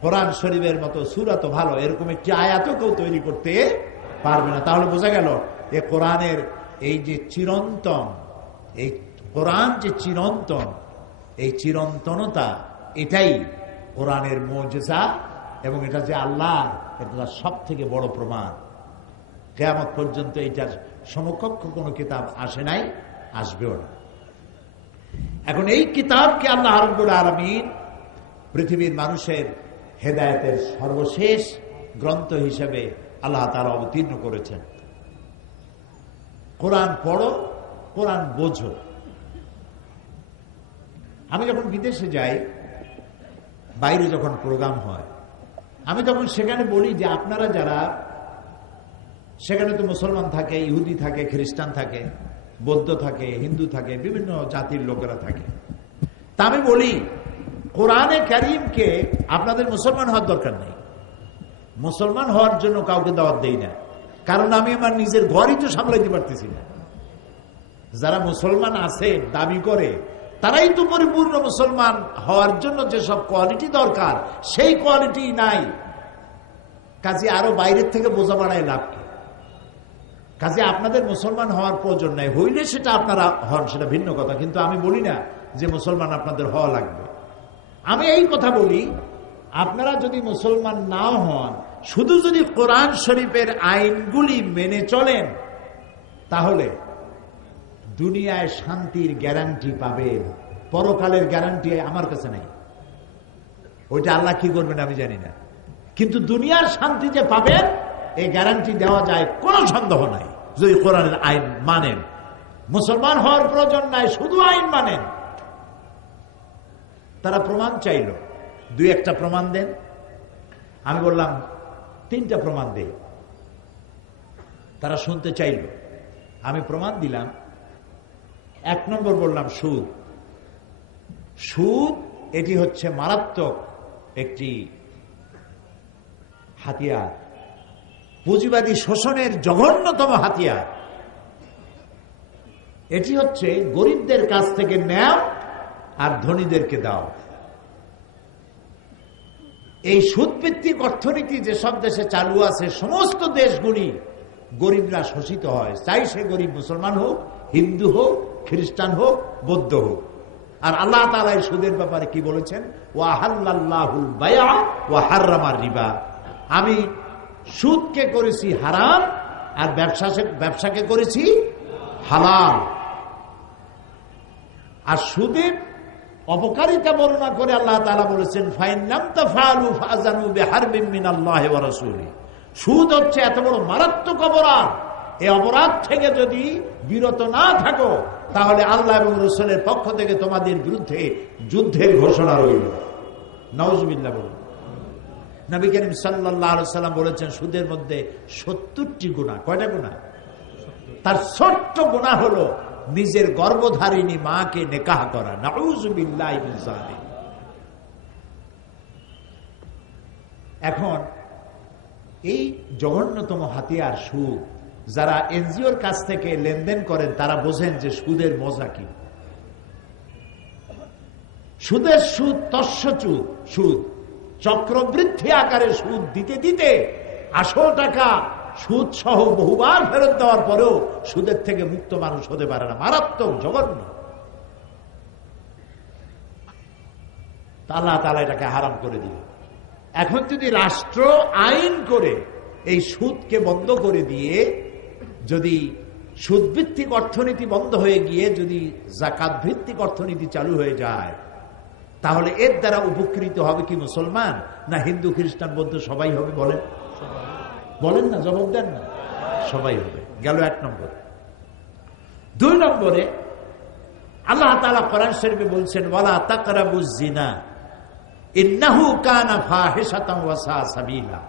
কোরআন শরীফের মতো সূরা তো ভালো, এরকম একটি আয়াতও কেউ তৈরি করতে পারবে না। তাহলে বোঝা গেল এই কোরআনের এই যে চিরন্তন, এই কোরআন যে চিরন্তন, এই চিরন্তনতা এটাই কোরআনের মুজিজা, এবং এটা যে আল্লাহ, এটা সব থেকে বড় প্রমাণ। কিয়ামত পর্যন্ত এটার সমকক্ষ কোনো কিতাব আসে নাই, আসবেও না। এখন এই কিতাবকে আল্লাহ রাব্বুল আলামিন পৃথিবীর মানুষের হেদায়েতের সর্বশেষ গ্রন্থ হিসেবে আল্লাহ তাআলা অবতীর্ণ করেছেন। কোরআন পড়ো, কোরআন বোঝো। আমি যখন বিদেশে যাই, বাইরে যখন প্রোগ্রাম হয়, আমি তখন সেখানে বলি যে আপনারা যারা সেখানে, তো মুসলমান থাকে, ইহুদি থাকে, খ্রিস্টান থাকে, বৌদ্ধ থাকে, হিন্দু থাকে, বিভিন্ন জাতির লোকেরা থাকে, তা আমি বলি কোরআনে কারীমকে আপনাদের মুসলমান হওয়ার দরকার নেই। মুসলমান হওয়ার জন্য কাউকে দাওয়াত দেই না, কারণ আমি আমার নিজের ঘরই তো সামলাইতে পারতেছি না। যারা মুসলমান আছে দাবি করে, তারাই তো পরিপূর্ণ মুসলমান হওয়ার জন্য যেসব কোয়ালিটি দরকার সেই কোয়ালিটি নাই। কাজে আরো বাইরের থেকে বোঝা বাড়ায় লাভ কি? কাজে আপনাদের মুসলমান হওয়ার প্রয়োজন নাই, হইলে সেটা আপনারা হন, সেটা ভিন্ন কথা, কিন্তু আমি বলি না যে মুসলমান আপনাদের হওয়া লাগবে। আমি এই কথা বলি, আপনারা যদি মুসলমান নাও হন, শুধু যদি কোরআন শরীফের আইনগুলি মেনে চলেন, তাহলে দুনিয়ায় শান্তির গ্যারান্টি পাবেন, পরকালের গ্যারান্টি আমার কাছে নাই। ওইটা আল্লাহ কি করবেন আমি জানি না, কিন্তু দুনিয়ার শান্তি যে পাবেন এই গ্যারান্টি দেওয়া যায়, কোনো সন্দেহ নাই, যদি কোরআনের আইন মানেন। মুসলমান হওয়ার প্রয়োজন নাই, শুধু আইন মানেন। তারা প্রমাণ চাইল, 2-1টা প্রমাণ দেন। আমি বললাম 3টা প্রমাণ দেই। তারা শুনতে চাইল, আমি প্রমাণ দিলাম। 1 নম্বর বললাম সুদ। সুদ এটি হচ্ছে মারাত্মক একটি হাতিয়ার, পুঁজিবাদী শোষণের জঘন্যতম হাতিয়ার। এটি হচ্ছে গরিবদের কাছ থেকে নেও আর ধনীদেরকে দাও। এই সুদভিত্তিক অর্থনীতি যেসব দেশে চালু আছে, সমস্ত দেশগুলি গরিবরা শোষিত হয়, চাই সে গরিব মুসলমান হোক, হিন্দু হোক, খ্রিস্টান হোক, বৌদ্ধ হোক। আর আল্লাহ তাআলা এই সুদের ব্যাপারে কি বলেছেন? ওয়া হাল্লাল্লাহুল বায়আ ওয়া হাররামার রিবা। আমি সুদকে করেছি হারাম আর ব্যবসাকে করেছি হালাল। আর সুদের অপকারিতা বর্ণনা করে আল্লাহ তাআলা বলেছেন, ফাইন লাম তাফআলু ফাযানু বিহারবিন মিনাল্লাহি ওয়া রাসূলিহি। সুদ হচ্ছে এত বড় মারাত্মক অপরাধ, এই অপরাধ থেকে যদি বিরত না থাকো তাহলে আল্লাহ এবং রাসূলের পক্ষ থেকে তোমাদের বিরুদ্ধে যুদ্ধের ঘোষণা রইল। নাউজুবিল্লাহ বলুন। নবী করিম সাল্লাল্লাহু আলাইহি সাল্লাম বলেছেন, সুদের মধ্যে 70টি গুনাহ। কয়টা গুনাহ? তার ছোট্ট গুনাহ হলো নিজের গর্ভধারিণী মাকে নিকাহ করা। নাউজুবিল্লাহি মিন যালিক। এখন এই জঘন্যতম হাতিয়ার সুদ, যারা এনজিওর কাছ থেকে লেনদেন করেন তারা বোঝেন যে সুদের মজা কি। সুদের সুদ তস্যচুদ সুদ, চক্রবৃদ্ধি আকারে সুদ দিতে দিতে আসল টাকা সুদ সহ বহুবার ফেরত দেওয়ার পরেও সুদের থেকে মুক্ত মানুষ হতে পারে না। মারাত্মক, জঘন্য। আল্লাহ তাআলা এটাকে হারাম করে দিল। এখন যদি রাষ্ট্র আইন করে এই সুদকে বন্ধ করে দিয়ে, যদি সুদ ভিত্তিক অর্থনীতি বন্ধ হয়ে গিয়ে যদি যাকাত ভিত্তিক অর্থনীতি চালু হয়ে যায়, তাহলে এর দ্বারা উপকৃত হবে কি মুসলমান না হিন্দু, খ্রিস্টান, বৌদ্ধ সবাই হবে? বলেন, বলেন না, জবাব দেন না। সবাই হবে। গেল 1 নম্বর। 2 নম্বরে আল্লাহ তাআলা কোরআন শরীফে বলছেন, ওয়ালা তাকরাবুজ জিনা ইন্নাহু কানা ফাহিশাতান ওয়া সা সাবিলা।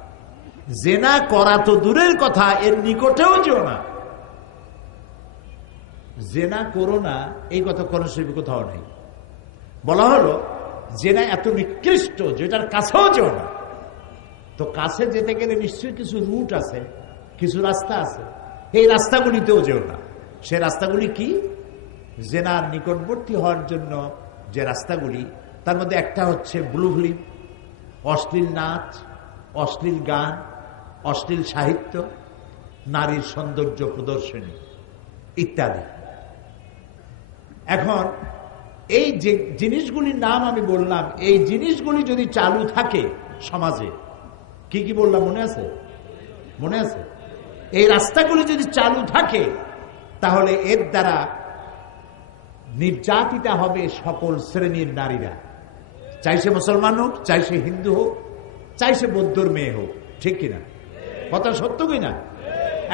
জিনা করা তো দূরের কথা, এর নিকটেও যেও না। জিনা করো না, এই কথা কোরআন শরীফে কোথাও নেই। বলা হলো জিনা এত নিকৃষ্ট যেটার কাছেও যেও না। তো কাছে যেতে গেলে নিশ্চয়ই কিছু রুট আছে, কিছু রাস্তা আছে। এই রাস্তাগুলিতেও যেও না। সে রাস্তাগুলি কি? জিনার নিকটবর্তী হওয়ার জন্য যে রাস্তাগুলি, তার মধ্যে একটা হচ্ছে ব্লু ফিল্ম, অশ্লীল নাচ, অশ্লীল গান, অশ্লীল সাহিত্য, নারীর সৌন্দর্য প্রদর্শনী ইত্যাদি। এখন এই যে জিনিসগুলির নাম আমি বললাম, এই জিনিসগুলি যদি চালু থাকে সমাজে, কি কি বললাম মনে আছে? মনে আছে? এই রাস্তাগুলি যদি চালু থাকে তাহলে এর দ্বারা নির্যাতিতা হবে সকল শ্রেণীর নারীরা, চাই সে মুসলমান হোক, চাই সে হিন্দু হোক, চাই সে বৌদ্ধর মেয়ে হোক। ঠিক কিনা? কথা সত্য কিনা?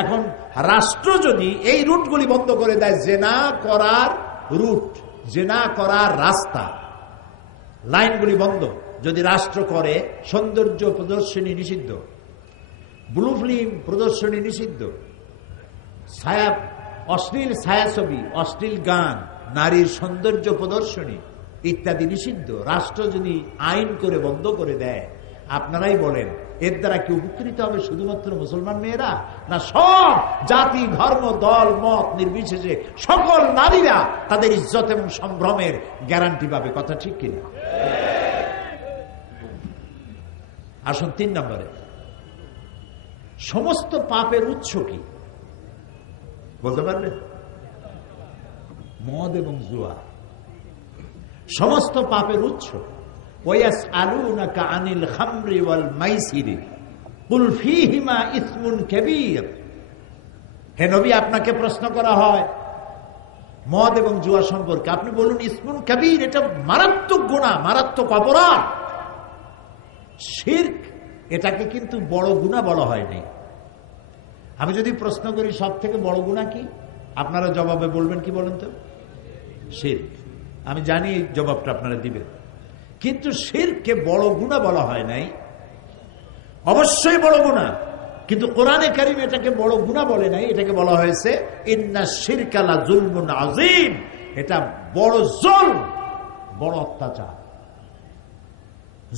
এখন রাষ্ট্র যদি এই রুটগুলি বন্ধ করে দেয়, জেনা করার রুট, জেনা করার রাস্তা, লাইনগুলি বন্ধ যদি রাষ্ট্র করে, সৌন্দর্য প্রদর্শনী নিষিদ্ধ, ব্লু ফিল্ম প্রদর্শনী নিষিদ্ধ, ছায়া, অশ্লীল ছায়াছবি, অশ্লীল গান, নারীর সৌন্দর্য প্রদর্শনী ইত্যাদি নিষিদ্ধ, রাষ্ট্র যদি আইন করে বন্ধ করে দেয়, আপনারাই বলেন এর দ্বারা কি উপকৃত হবে শুধুমাত্র মুসলমান মেয়েরা, না সব জাতি, ধর্ম, দল, মত নির্বিশেষে সকল নারীরা তাদের ইজ্জত এবং সম্ভ্রমের গ্যারান্টি পাবে? কথা ঠিক কিনা? আসুন 3 নম্বরে, সমস্ত পাপের উৎস কি বলতে পারবেন? মদ এবং জুয়া সমস্ত পাপের উৎস। ওয়াসআলুনাকা আনিল খামরি ওয়াল মাইসিরি কুল ফীহিমা ইসমুন কাবীর। হে নবী, আপনাকে প্রশ্ন করা হয় মদ এবং জুয়া সম্পর্কে, আপনি বলুন ইসমুন কাবীর, এটা মারাত্মক গুনাহ, মারাত্মক অপরাধ। শিরক, এটাকে কিন্তু বড় গুনাহ বলা হয়নি। আমি যদি প্রশ্ন করি সব থেকে বড় গুনাহ কি, আপনারা জবাবে বলবেন কি বলেন তো? শিরক। আমি জানি জবাবটা আপনারা দিবেন, কিন্তু শিরককে বড় গুনাহ বলা হয় নাই। অবশ্যই বড় গুনাহ, কিন্তু কোরআনে কারীম এটাকে বড় গুনাহ বলে নাই, এটাকে বলা হয়েছে ইন্নাশ শিরকা লা যুলমুন আযীম। এটা বড় জুলম, বড় অত্যাচার।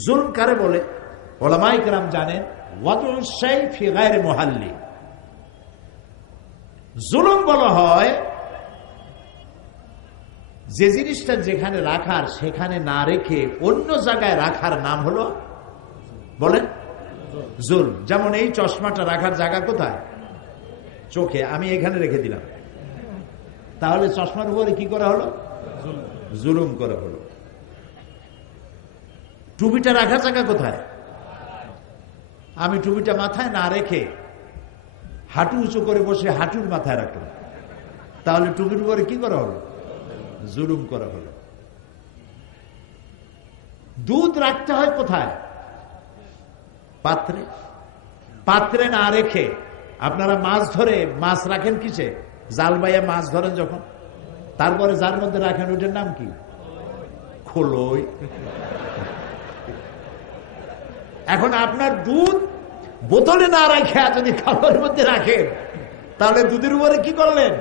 জুলম কারে বলে? উলামায়ে কেরাম জানেন, ওয়াদউ শাই ফি গায়রি মুহাল্লি। জুলুম বলা হয় যে জিনিসটা যেখানে রাখার সেখানে না রেখে অন্য জায়গায় রাখার নাম হলো, বলেন, জুলম। যেমন এই চশমাটা রাখার জায়গা কোথায়? চোখে। আমি এখানে রেখে দিলাম, তাহলে চশমার উপরে কি করা হলো? জুলুম করা হলো। টুপিটা রাখার জায়গা কোথায়? আমি টুপিটা মাথায় না রেখে হাঁটু উঁচু করে বসে হাঁটুর মাথায় রাখলাম, তাহলে টুপির উপরে কি করা হলো? জুলুম করা হলো। দুধ রাখতে হয় কোথায়? পাত্রে। পাত্রে না রেখে আপনারা মাছ ধরে, মাছ রাখেন কিসে? জাল বাইয়া মাছ ধরেন যখন, তারপরে যার মধ্যে রাখেন ওইটার নাম কি? খোলই। এখন আপনার দুধ বোতলে না রাখে যদি খাবারের মধ্যে রাখেন, তাহলে দুধের উপরে কি করলেন?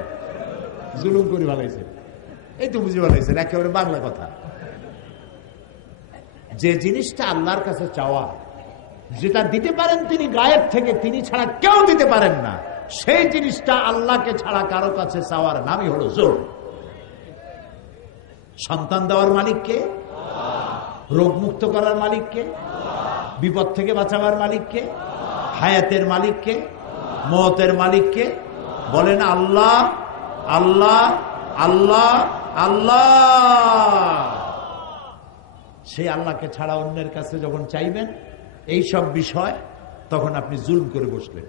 জুলুম করে ভালাইছেন। এই তো বুঝে ভালাইছেন, একেবারে বাংলা কথা। যে জিনিসটা আল্লাহর কাছে চাওয়া, যেটা দিতে পারেন তিনি গায়েব থেকে, তিনি ছাড়া কেউ দিতে পারেন না, সেই জিনিসটা আল্লাহকে ছাড়া কারো কাছে চাওয়ার নামই হলো জুলুম। সন্তান দেওয়ার মালিককে, রোগ মুক্ত করার মালিককে, বিপদ থেকে বাঁচাবার মালিককে, হায়াতের মালিককে, মওতের মালিককে বলেন আল্লাহ আল্লাহ আল্লাহ আল্লাহ। সেই আল্লাহকে ছাড়া অন্যের কাছে যখন চাইবেন এই সব বিষয়, তখন আপনি জুলুম করে বসলেন।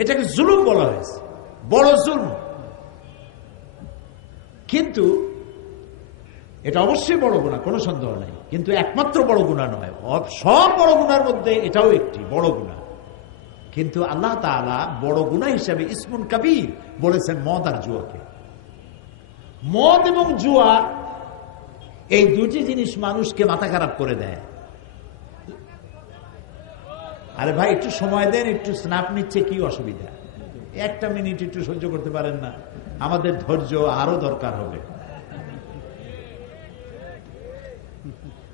এটাকে জুলুম বলা হয়েছে, বড় জুলুম। কিন্তু এটা অবশ্যই বড় গুনাহ, কোনো সন্দেহ নাই, কিন্তু একমাত্র বড় গুনাহ নয়। সব বড় গুনার মধ্যে এটাও একটি বড় গুনাহ। কিন্তু আল্লাহ তাআলা বড় গুনাহ হিসাবে ইসমুন কাবীর বলেছেন মদ আর জুয়াকে। মদ এবং জুয়া এই দুটি জিনিস মানুষকে মাথা খারাপ করে দেয়। আরে ভাই একটু সময় দেন, একটু স্ন্যাপ নিচ্ছে, কি অসুবিধা? একটা মিনিট একটু সহ্য করতে পারেন না? আমাদের ধৈর্য আরো দরকার হবে।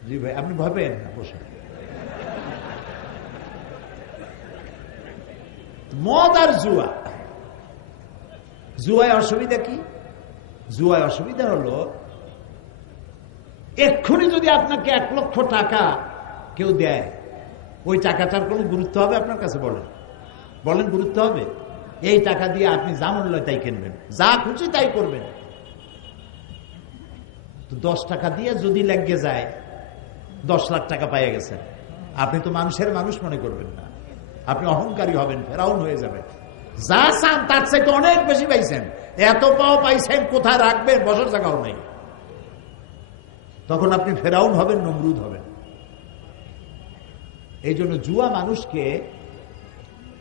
জি ভাই, আপনি ভাবেন না, বসে। মদ আর জুয়া, জুয়ায় অসুবিধা কি? জুয়ায় অসুবিধা হলো এক্ষুনি যদি আপনাকে 1 লক্ষ টাকা কেউ দেয়, ওই টাকাটার কোনো গুরুত্ব হবে আপনার কাছে? বলেন বলেন, গুরুত্ব হবে? এই টাকা দিয়ে আপনি যা মূল্য তাই কিনবেন, যা খুশি তাই করবেন। তো 10 টাকা দিয়ে যদি লেগে যায় 10 লাখ টাকা পেয়ে গেছেন, আপনি তো মানুষের মানুষ মনে করবেন না, আপনি অহংকারী হবেন, ফেরাউন হয়ে যাবেন। যা চান তার চাইতে অনেক বেশি পাইছেন, এত পাও পাইছেন, কোথায় রাখবেন বসার জায়গাও নেই। তখন আপনি ফেরাউন হবেন, নমরুদ হবেন। এই জন্য জুয়া মানুষকে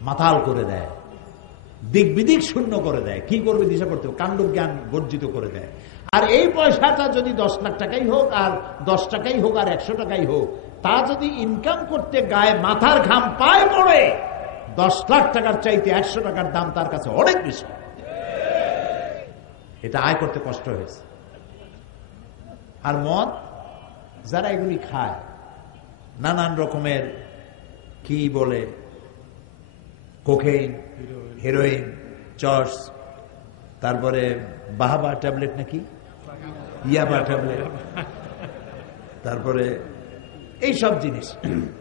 মাতাল করে দেয়, দিক বিদিক শূন্য করে দেয়, কি করবে দিশা করতে, কাণ্ড জ্ঞান বর্জিত করে দেয়। আর এই পয়সাটা যদি 10 লাখ টাকাই হোক, আর 10 টাকাই হোক, আর 100 টাকাই হোক, তা যদি ইনকাম করতে গায়ে মাথার ঘাম পায়ে পড়ে, 10 লাখ টাকার চাইতে 100 টাকার দাম তার কাছে অনেক বেশি। এটা আয় করতে কষ্ট হয়েছে। আর মদ, যারা এগুলি খায়, নানান রকমের কি বলে, কোকেইন, হেরোইন, চর্স, তারপরে বাহাবা ট্যাবলেট, নাকি ইয়াবা ট্যাবলেট, তারপরে এই সব জিনিস,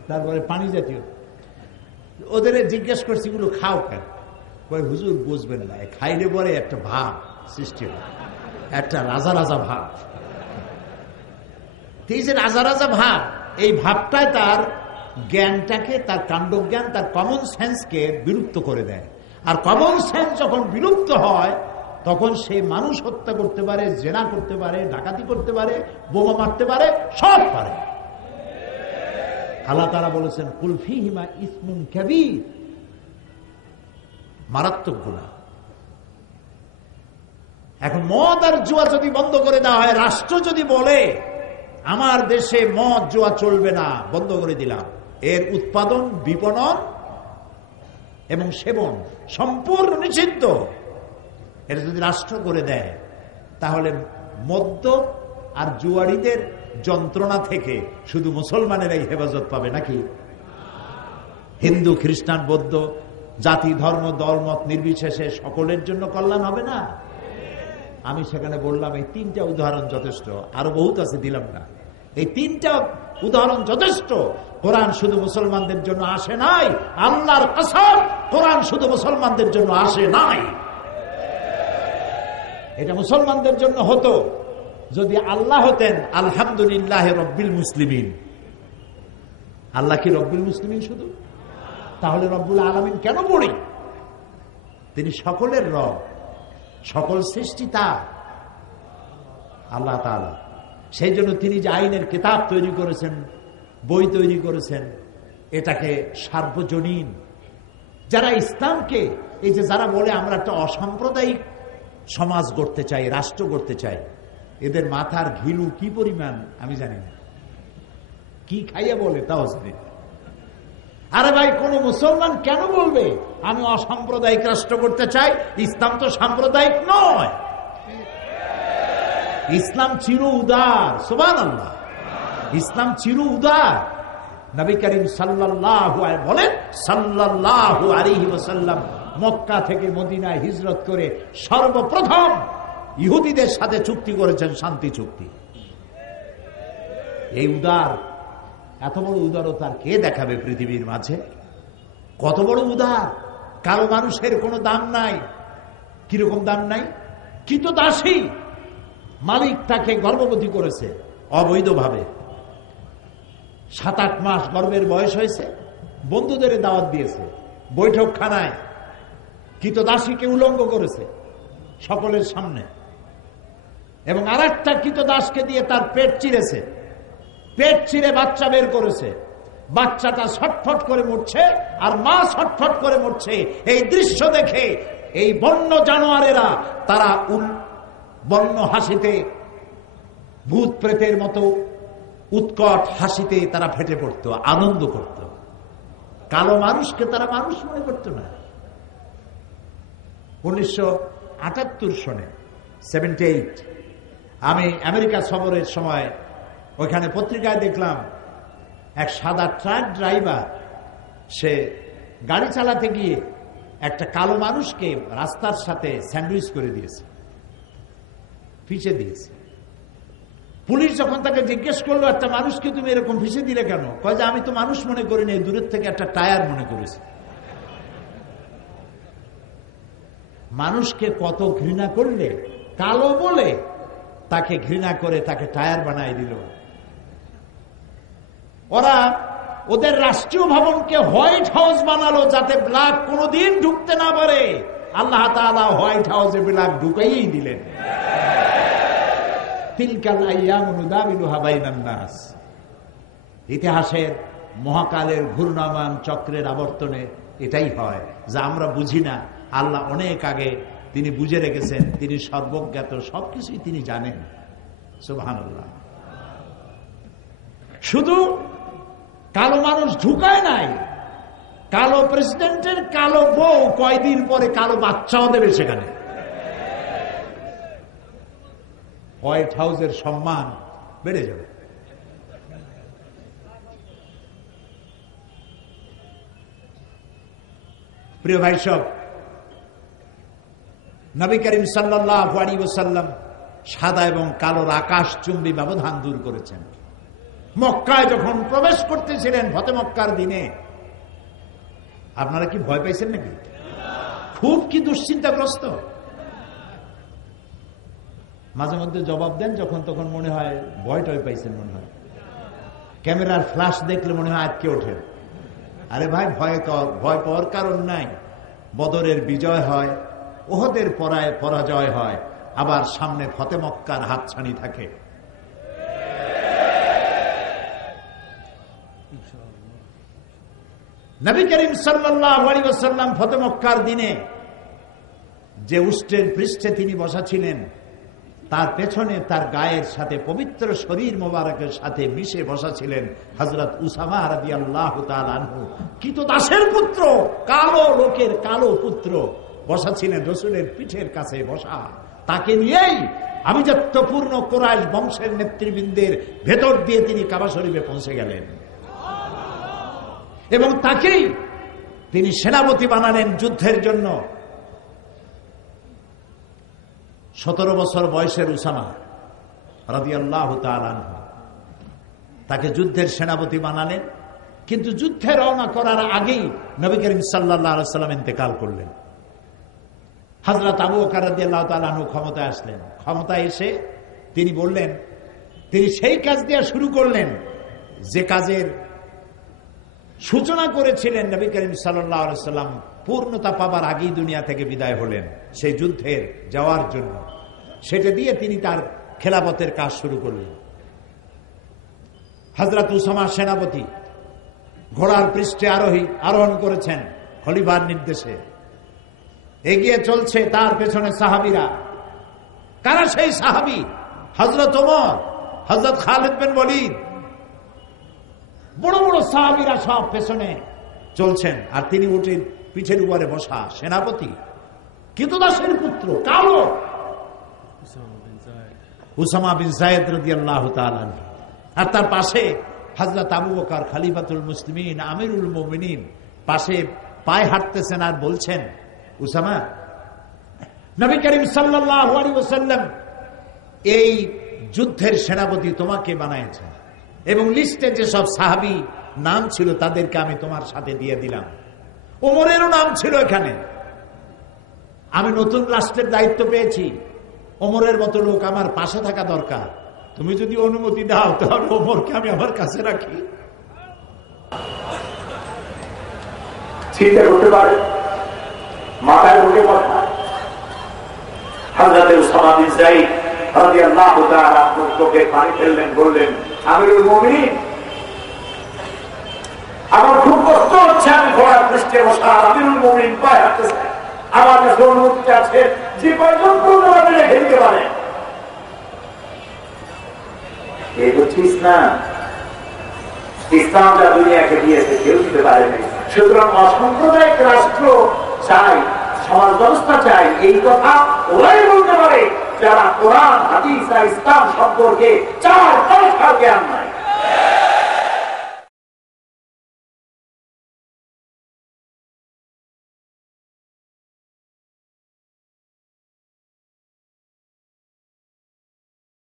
তারপরে পানি জাতীয়। ওদের জিজ্ঞেস করছি এগুলো খাও কেন? কই হুজুর বুঝবেন না, খাইলে পরে একটা ভাব সৃষ্টি হয়, একটা রাজা রাজা ভাব। এই যে রাজা রাজা ভাব, এই ভাবটায় তার জ্ঞানটাকে, তার কাণ্ডজ্ঞান, তার কমন সেন্সকে বিলুপ্ত করে দেয়। আর কমন সেন্স যখন বিলুপ্ত হয়, তখন সে মানুষ হত্যা করতে পারে, জেনা করতে পারে, ডাকাতি করতে পারে, বোমা মারতে পারে, সব পারে। আল্লাহ তাআলা বলেছেন কুল ফীহিমা ইসমুন কাবীর, মারাত্মক গুনাহ। এখন মদ আর জুয়া যদি বন্ধ করে দেওয়া হয়, রাষ্ট্র যদি বলে আমার দেশে মদ জুয়া চলবে না, বন্ধ করে দিলাম, এর উৎপাদন, বিপণন এবং সেবন সম্পূর্ণ নিষিদ্ধ, এটা যদি রাষ্ট্র করে দেয়, তাহলে মদ্য আর জুয়ারিদের যন্ত্রণা থেকে শুধু মুসলমানেরাই হেফাজত পাবে নাকি? হিন্দু, খ্রিস্টান, বৌদ্ধ, জাতি, ধর্ম, দলমত নির্বিশেষে সকলের জন্য কল্যাণ হবে না? আমি সেখানে বললাম এই 3টা উদাহরণ যথেষ্ট, আরো বহুত আছে, দিলাম না। এই 3টা উদাহরণ যথেষ্ট। কোরআন শুধু মুসলমানদের জন্য আসে নাই, আল্লাহর কসম, কোরআন শুধু মুসলমানদের জন্য আসে নাই। এটা মুসলমানদের জন্য হতো যদি আল্লাহ হতেন আলহামদুলিল্লাহ রব্বিল মুসলিমিন। আল্লাহ কি রব্বিল মুসলিমিন শুধু? তাহলে রব্বুল আলামিন কেন পড়ি? তিনি সকলের রব, সকল সৃষ্টি তার, আল্লাহ তাআলা। সেই জন্য তিনি যে আইনের কিতাব তৈরি করেছেন, বই তৈরি করেছেন, এটাকে সার্বজনীন। যারা ইসলামকে, এই যে যারা বলে আমরা একটা অসাম্প্রদায়িক সমাজ গড়তে চাই, রাষ্ট্র গড়তে চাই, এদের মাথার ঘিলু কি পরিমাণ আমি জানি না, কি খাইয়া বলে তাও জানি না। আরে ভাই, কোন মুসলমান কেন বলবে আমি অসাম্প্রদায়িক রাষ্ট্র করতে চাই? ইসলাম তো সাম্প্রদায়িক নয়, ইসলাম চির উদার। সুবহানাল্লাহ, ইসলাম চির উদার। নবী করিম সাল্লাল্লাহু আলাইহি বলেন, সাল্লাল্লাহু আলাইহি ওয়াসাল্লাম মক্কা থেকে মদিনায় হিজরত করে সর্বপ্রথম ইহুদিদের সাথে চুক্তি করেছেন, শান্তি চুক্তি। এই উদার, এত বড় উদারতার কে দেখাবে পৃথিবীর মাঝে? কত বড় উদার! কারো মানুষের কোনো দাম নাই। কিরকম দাম নাই? কৃতদাসী মালিক তাকে গর্ভবতী করেছে অবৈধভাবে, 7-8 মাস গর্ভের বয়স হয়েছে, বন্ধুদের দাওয়াত দিয়েছে, বৈঠকখানায় কৃতদাসীকে উলঙ্গ করেছে সকলের সামনে, এবং আরেকটা কৃতদাসকে দিয়ে তার পেট চিরেছে, পেট চিরে বাচ্চা বের করেছে, বাচ্চাটা ছটফট করে মরছে আর মা ছটফট করে মরছে। এই দৃশ্য দেখে এই বন্য জানোয়ারেরা তারা বন্য হাসিতে, ভূত প্রেতের মতো উৎকট হাসিতে তারা ফেটে পড়ত, আনন্দ করত। কালো মানুষকে তারা মানুষ মনে করত না। 1978 সনে 78 আমি আমেরিকা সফরের সময় ওইখানে পত্রিকায় দেখলাম এক সাদা ট্রাক ড্রাইভার, সে গাড়ি চালাতে গিয়ে একটা কালো মানুষকে রাস্তার সাথে স্যান্ডউইচ করে দিয়েছে, পিষে দিয়েছে। পুলিশ যখন তাকে জিজ্ঞেস করলো, একটা মানুষকে তুমি এরকম পিষে দিলে কেন? কয় যে আমি তো মানুষ মনে করিনি, দূরের থেকে একটা টায়ার মনে করেছি। মানুষকে কত ঘৃণা করলে, কালো বলে তাকে ঘৃণা করে তাকে টায়ার বানাই দিল। ওরা ওদের রাষ্ট্রীয় ভবনকে হোয়াইট হাউস বানালো যাতে ব্ল্যাক কোনোদিন ঢুকতে না পারে। আল্লাহ তাআলা হোয়াইট হাউসে ব্ল্যাক ঢুকাইই দিলেন। তিলকাল আইয়ামু নুদাবিলুহা বাইনান নাস। ইতিহাসের মহাকালের ঘূর্ণায়মান চক্রের আবর্তনে এটাই হয়, যা আমরা বুঝি না। আল্লাহ অনেক আগে তিনি বুঝে রেখেছেন, তিনি সর্বজ্ঞাত, সবকিছুই তিনি জানেন। সুবহানাল্লাহ। শুধু কালো মানুষ ঢুকায় নাই, কালো প্রেসিডেন্টের কালো বউ কয়দিন পরে কালো বাচ্চাও দেবে সেখানে। হোয়াইট হাউসের সম্মান বেড়ে যাবে। প্রিয় ভাই সব, নবী করিম সাল্লাল্লাহু আলাইহি ওয়াসাল্লাম সাদা এবং কালোর আকাশচুম্বী ব্যবধান দূর করেছেন। মক্কায় যখন প্রবেশ করতেছিলেন ফতে মক্কার দিনে, আপনারা কি ভয় পাইছেন নাকি? খুব কি দুশ্চিন্তাগ্রস্ত? মাঝে মধ্যে জবাব দেন যখন তখন, মনে হয় ভয় টয় পাইছেন, মনে হয় ক্যামেরার ফ্ল্যাশ দেখলে মনে হয় আটকে ওঠে। আরে ভাই, ভয় পাওয়ার কারণ নাই। বদরের বিজয় হয়, ওহদের পরাজয় হয়, আবার সামনে ফতে মক্কার হাতছানি থাকে। নবী করিম সাল্লাল্লাহু আলাইহি ওয়াসাল্লাম ফতে মক্কার দিনে যে উষ্ট্রের পৃষ্ঠে তিনি বসা ছিলেন, তার পেছনে তার গায়ের সাথে পবিত্র শরীর মোবারকের সাথে মিশে বসা ছিলেন হযরত উসামা রাদিয়াল্লাহু তাআলা আনহু। কৃতদাসের পুত্র, কালো লোকের কালো পুত্র বসা ছিলেন রাসূলের পিঠের কাছে বসা। তাকে নিয়েই আভিজাত্যপূর্ণ কুরাইশ বংশের নেতৃবৃন্দের ভেতর দিয়ে তিনি কাবা শরীফে পৌঁছে গেলেন, এবং তাকেই তিনি সেনাপতি বানালেন যুদ্ধের জন্য। 17 বছর বয়সের উসামা রাদিয়াল্লাহু তাআলা আনহু, তাকে যুদ্ধের সেনাপতি বানালেন। কিন্তু যুদ্ধে রওনা করার আগেই নবী করিম সাল্লাল্লাহু আলাইহি ওয়াসাল্লাম ইন্তেকাল করলেন। হযরত আবু বকর রাদিয়াল্লাহু তাআলা আনহু ক্ষমতায় আসলেন। ক্ষমতায় এসে তিনি বললেন, তিনি সেই কাজ দিয়ে শুরু করলেন যে কাজের সূচনা করেছিলেন নবী করিম সাল্লাল্লাহু আলাইহি সাল্লাম পূর্ণতা পাবার আগেই দুনিয়া থেকে বিদায় হলেন সেই যুদ্ধের যাওয়ার জন্য। সেটা দিয়ে তিনি তার খেলাফতের কাজ শুরু করলেন। হযরত উসামা সেনাপতি ঘোড়ার পৃষ্ঠে আরোহণ করেছেন খলিফার নির্দেশে। এগিয়ে চলছে তার পেছনে সাহাবীরা। কারা সেই সাহাবী? হযরত ওমর, হযরত খালিদ বিন ওয়ালিদ, বড় বড় সাহাবীরা সব পেছনে চলছেন। আর তিনি উটের পিঠের উপরে বসা সেনাপতি, কিতদাসের পুত্র, কালো উসামা বিন যায়েদ রাদিয়াল্লাহু তাআলা। আর তার পাশে হযরত আবু বকর খলিফাতুল মুসলিমিন, আমিরুল মুমিনিন, পাশে পায়ে হাঁটতেছেন আর বলছেন, উসামা, নবী করিম সাল্লাল্লাহু আলাইহি ওয়াসাল্লাম এই যুদ্ধের সেনাপতি তোমাকে বানাইছেন এবং লিস্টে যে সব সাহাবী নাম ছিল তাদেরকে আমি তোমার সাথে দিয়ে দিলাম। ওমরেরও নাম ছিল এখানে। আমি নতুন রাষ্ট্রের দায়িত্ব পেয়েছি, ওমরের মতো লোক আমার পাশে থাকা দরকার। তুমি যদি অনুমতি দাও তাহলে ওমরকে আমি আমার কাছে রাখি। চিন্তা করতে পারে মাথায় ঢুকে কথা। হযরত উসামা বিন যায়েদ রাদিয়াল্লাহু তাআলা চোখে পানি ফেললেন, বললেন, আমিরুল মুমিনিন, আমার খুব কষ্ট হচ্ছে, আমি ঘোড়ার পৃষ্ঠে বসা, আমিরুল মুমিনিন পায়ে হাঁটতেছে, আমার কাছে অনুমতি আছে, যে পর্যন্ত তোমাকে রেখে দিতে পারে। এই হচ্ছে ইসলাম। ইসলাম যা দুনিয়াকে দিয়েছে কেউ দিতে পারেনি। সুতরাং অসাম্প্রদায়িক রাষ্ট্র চাই, সমাজ ব্যবস্থা চাই, এই কথা ওরাই বলতে পারে যারা কোরআন, হাদিস আর ইসলাম সম্পর্কে 4 পয়সা জ্ঞান নাই।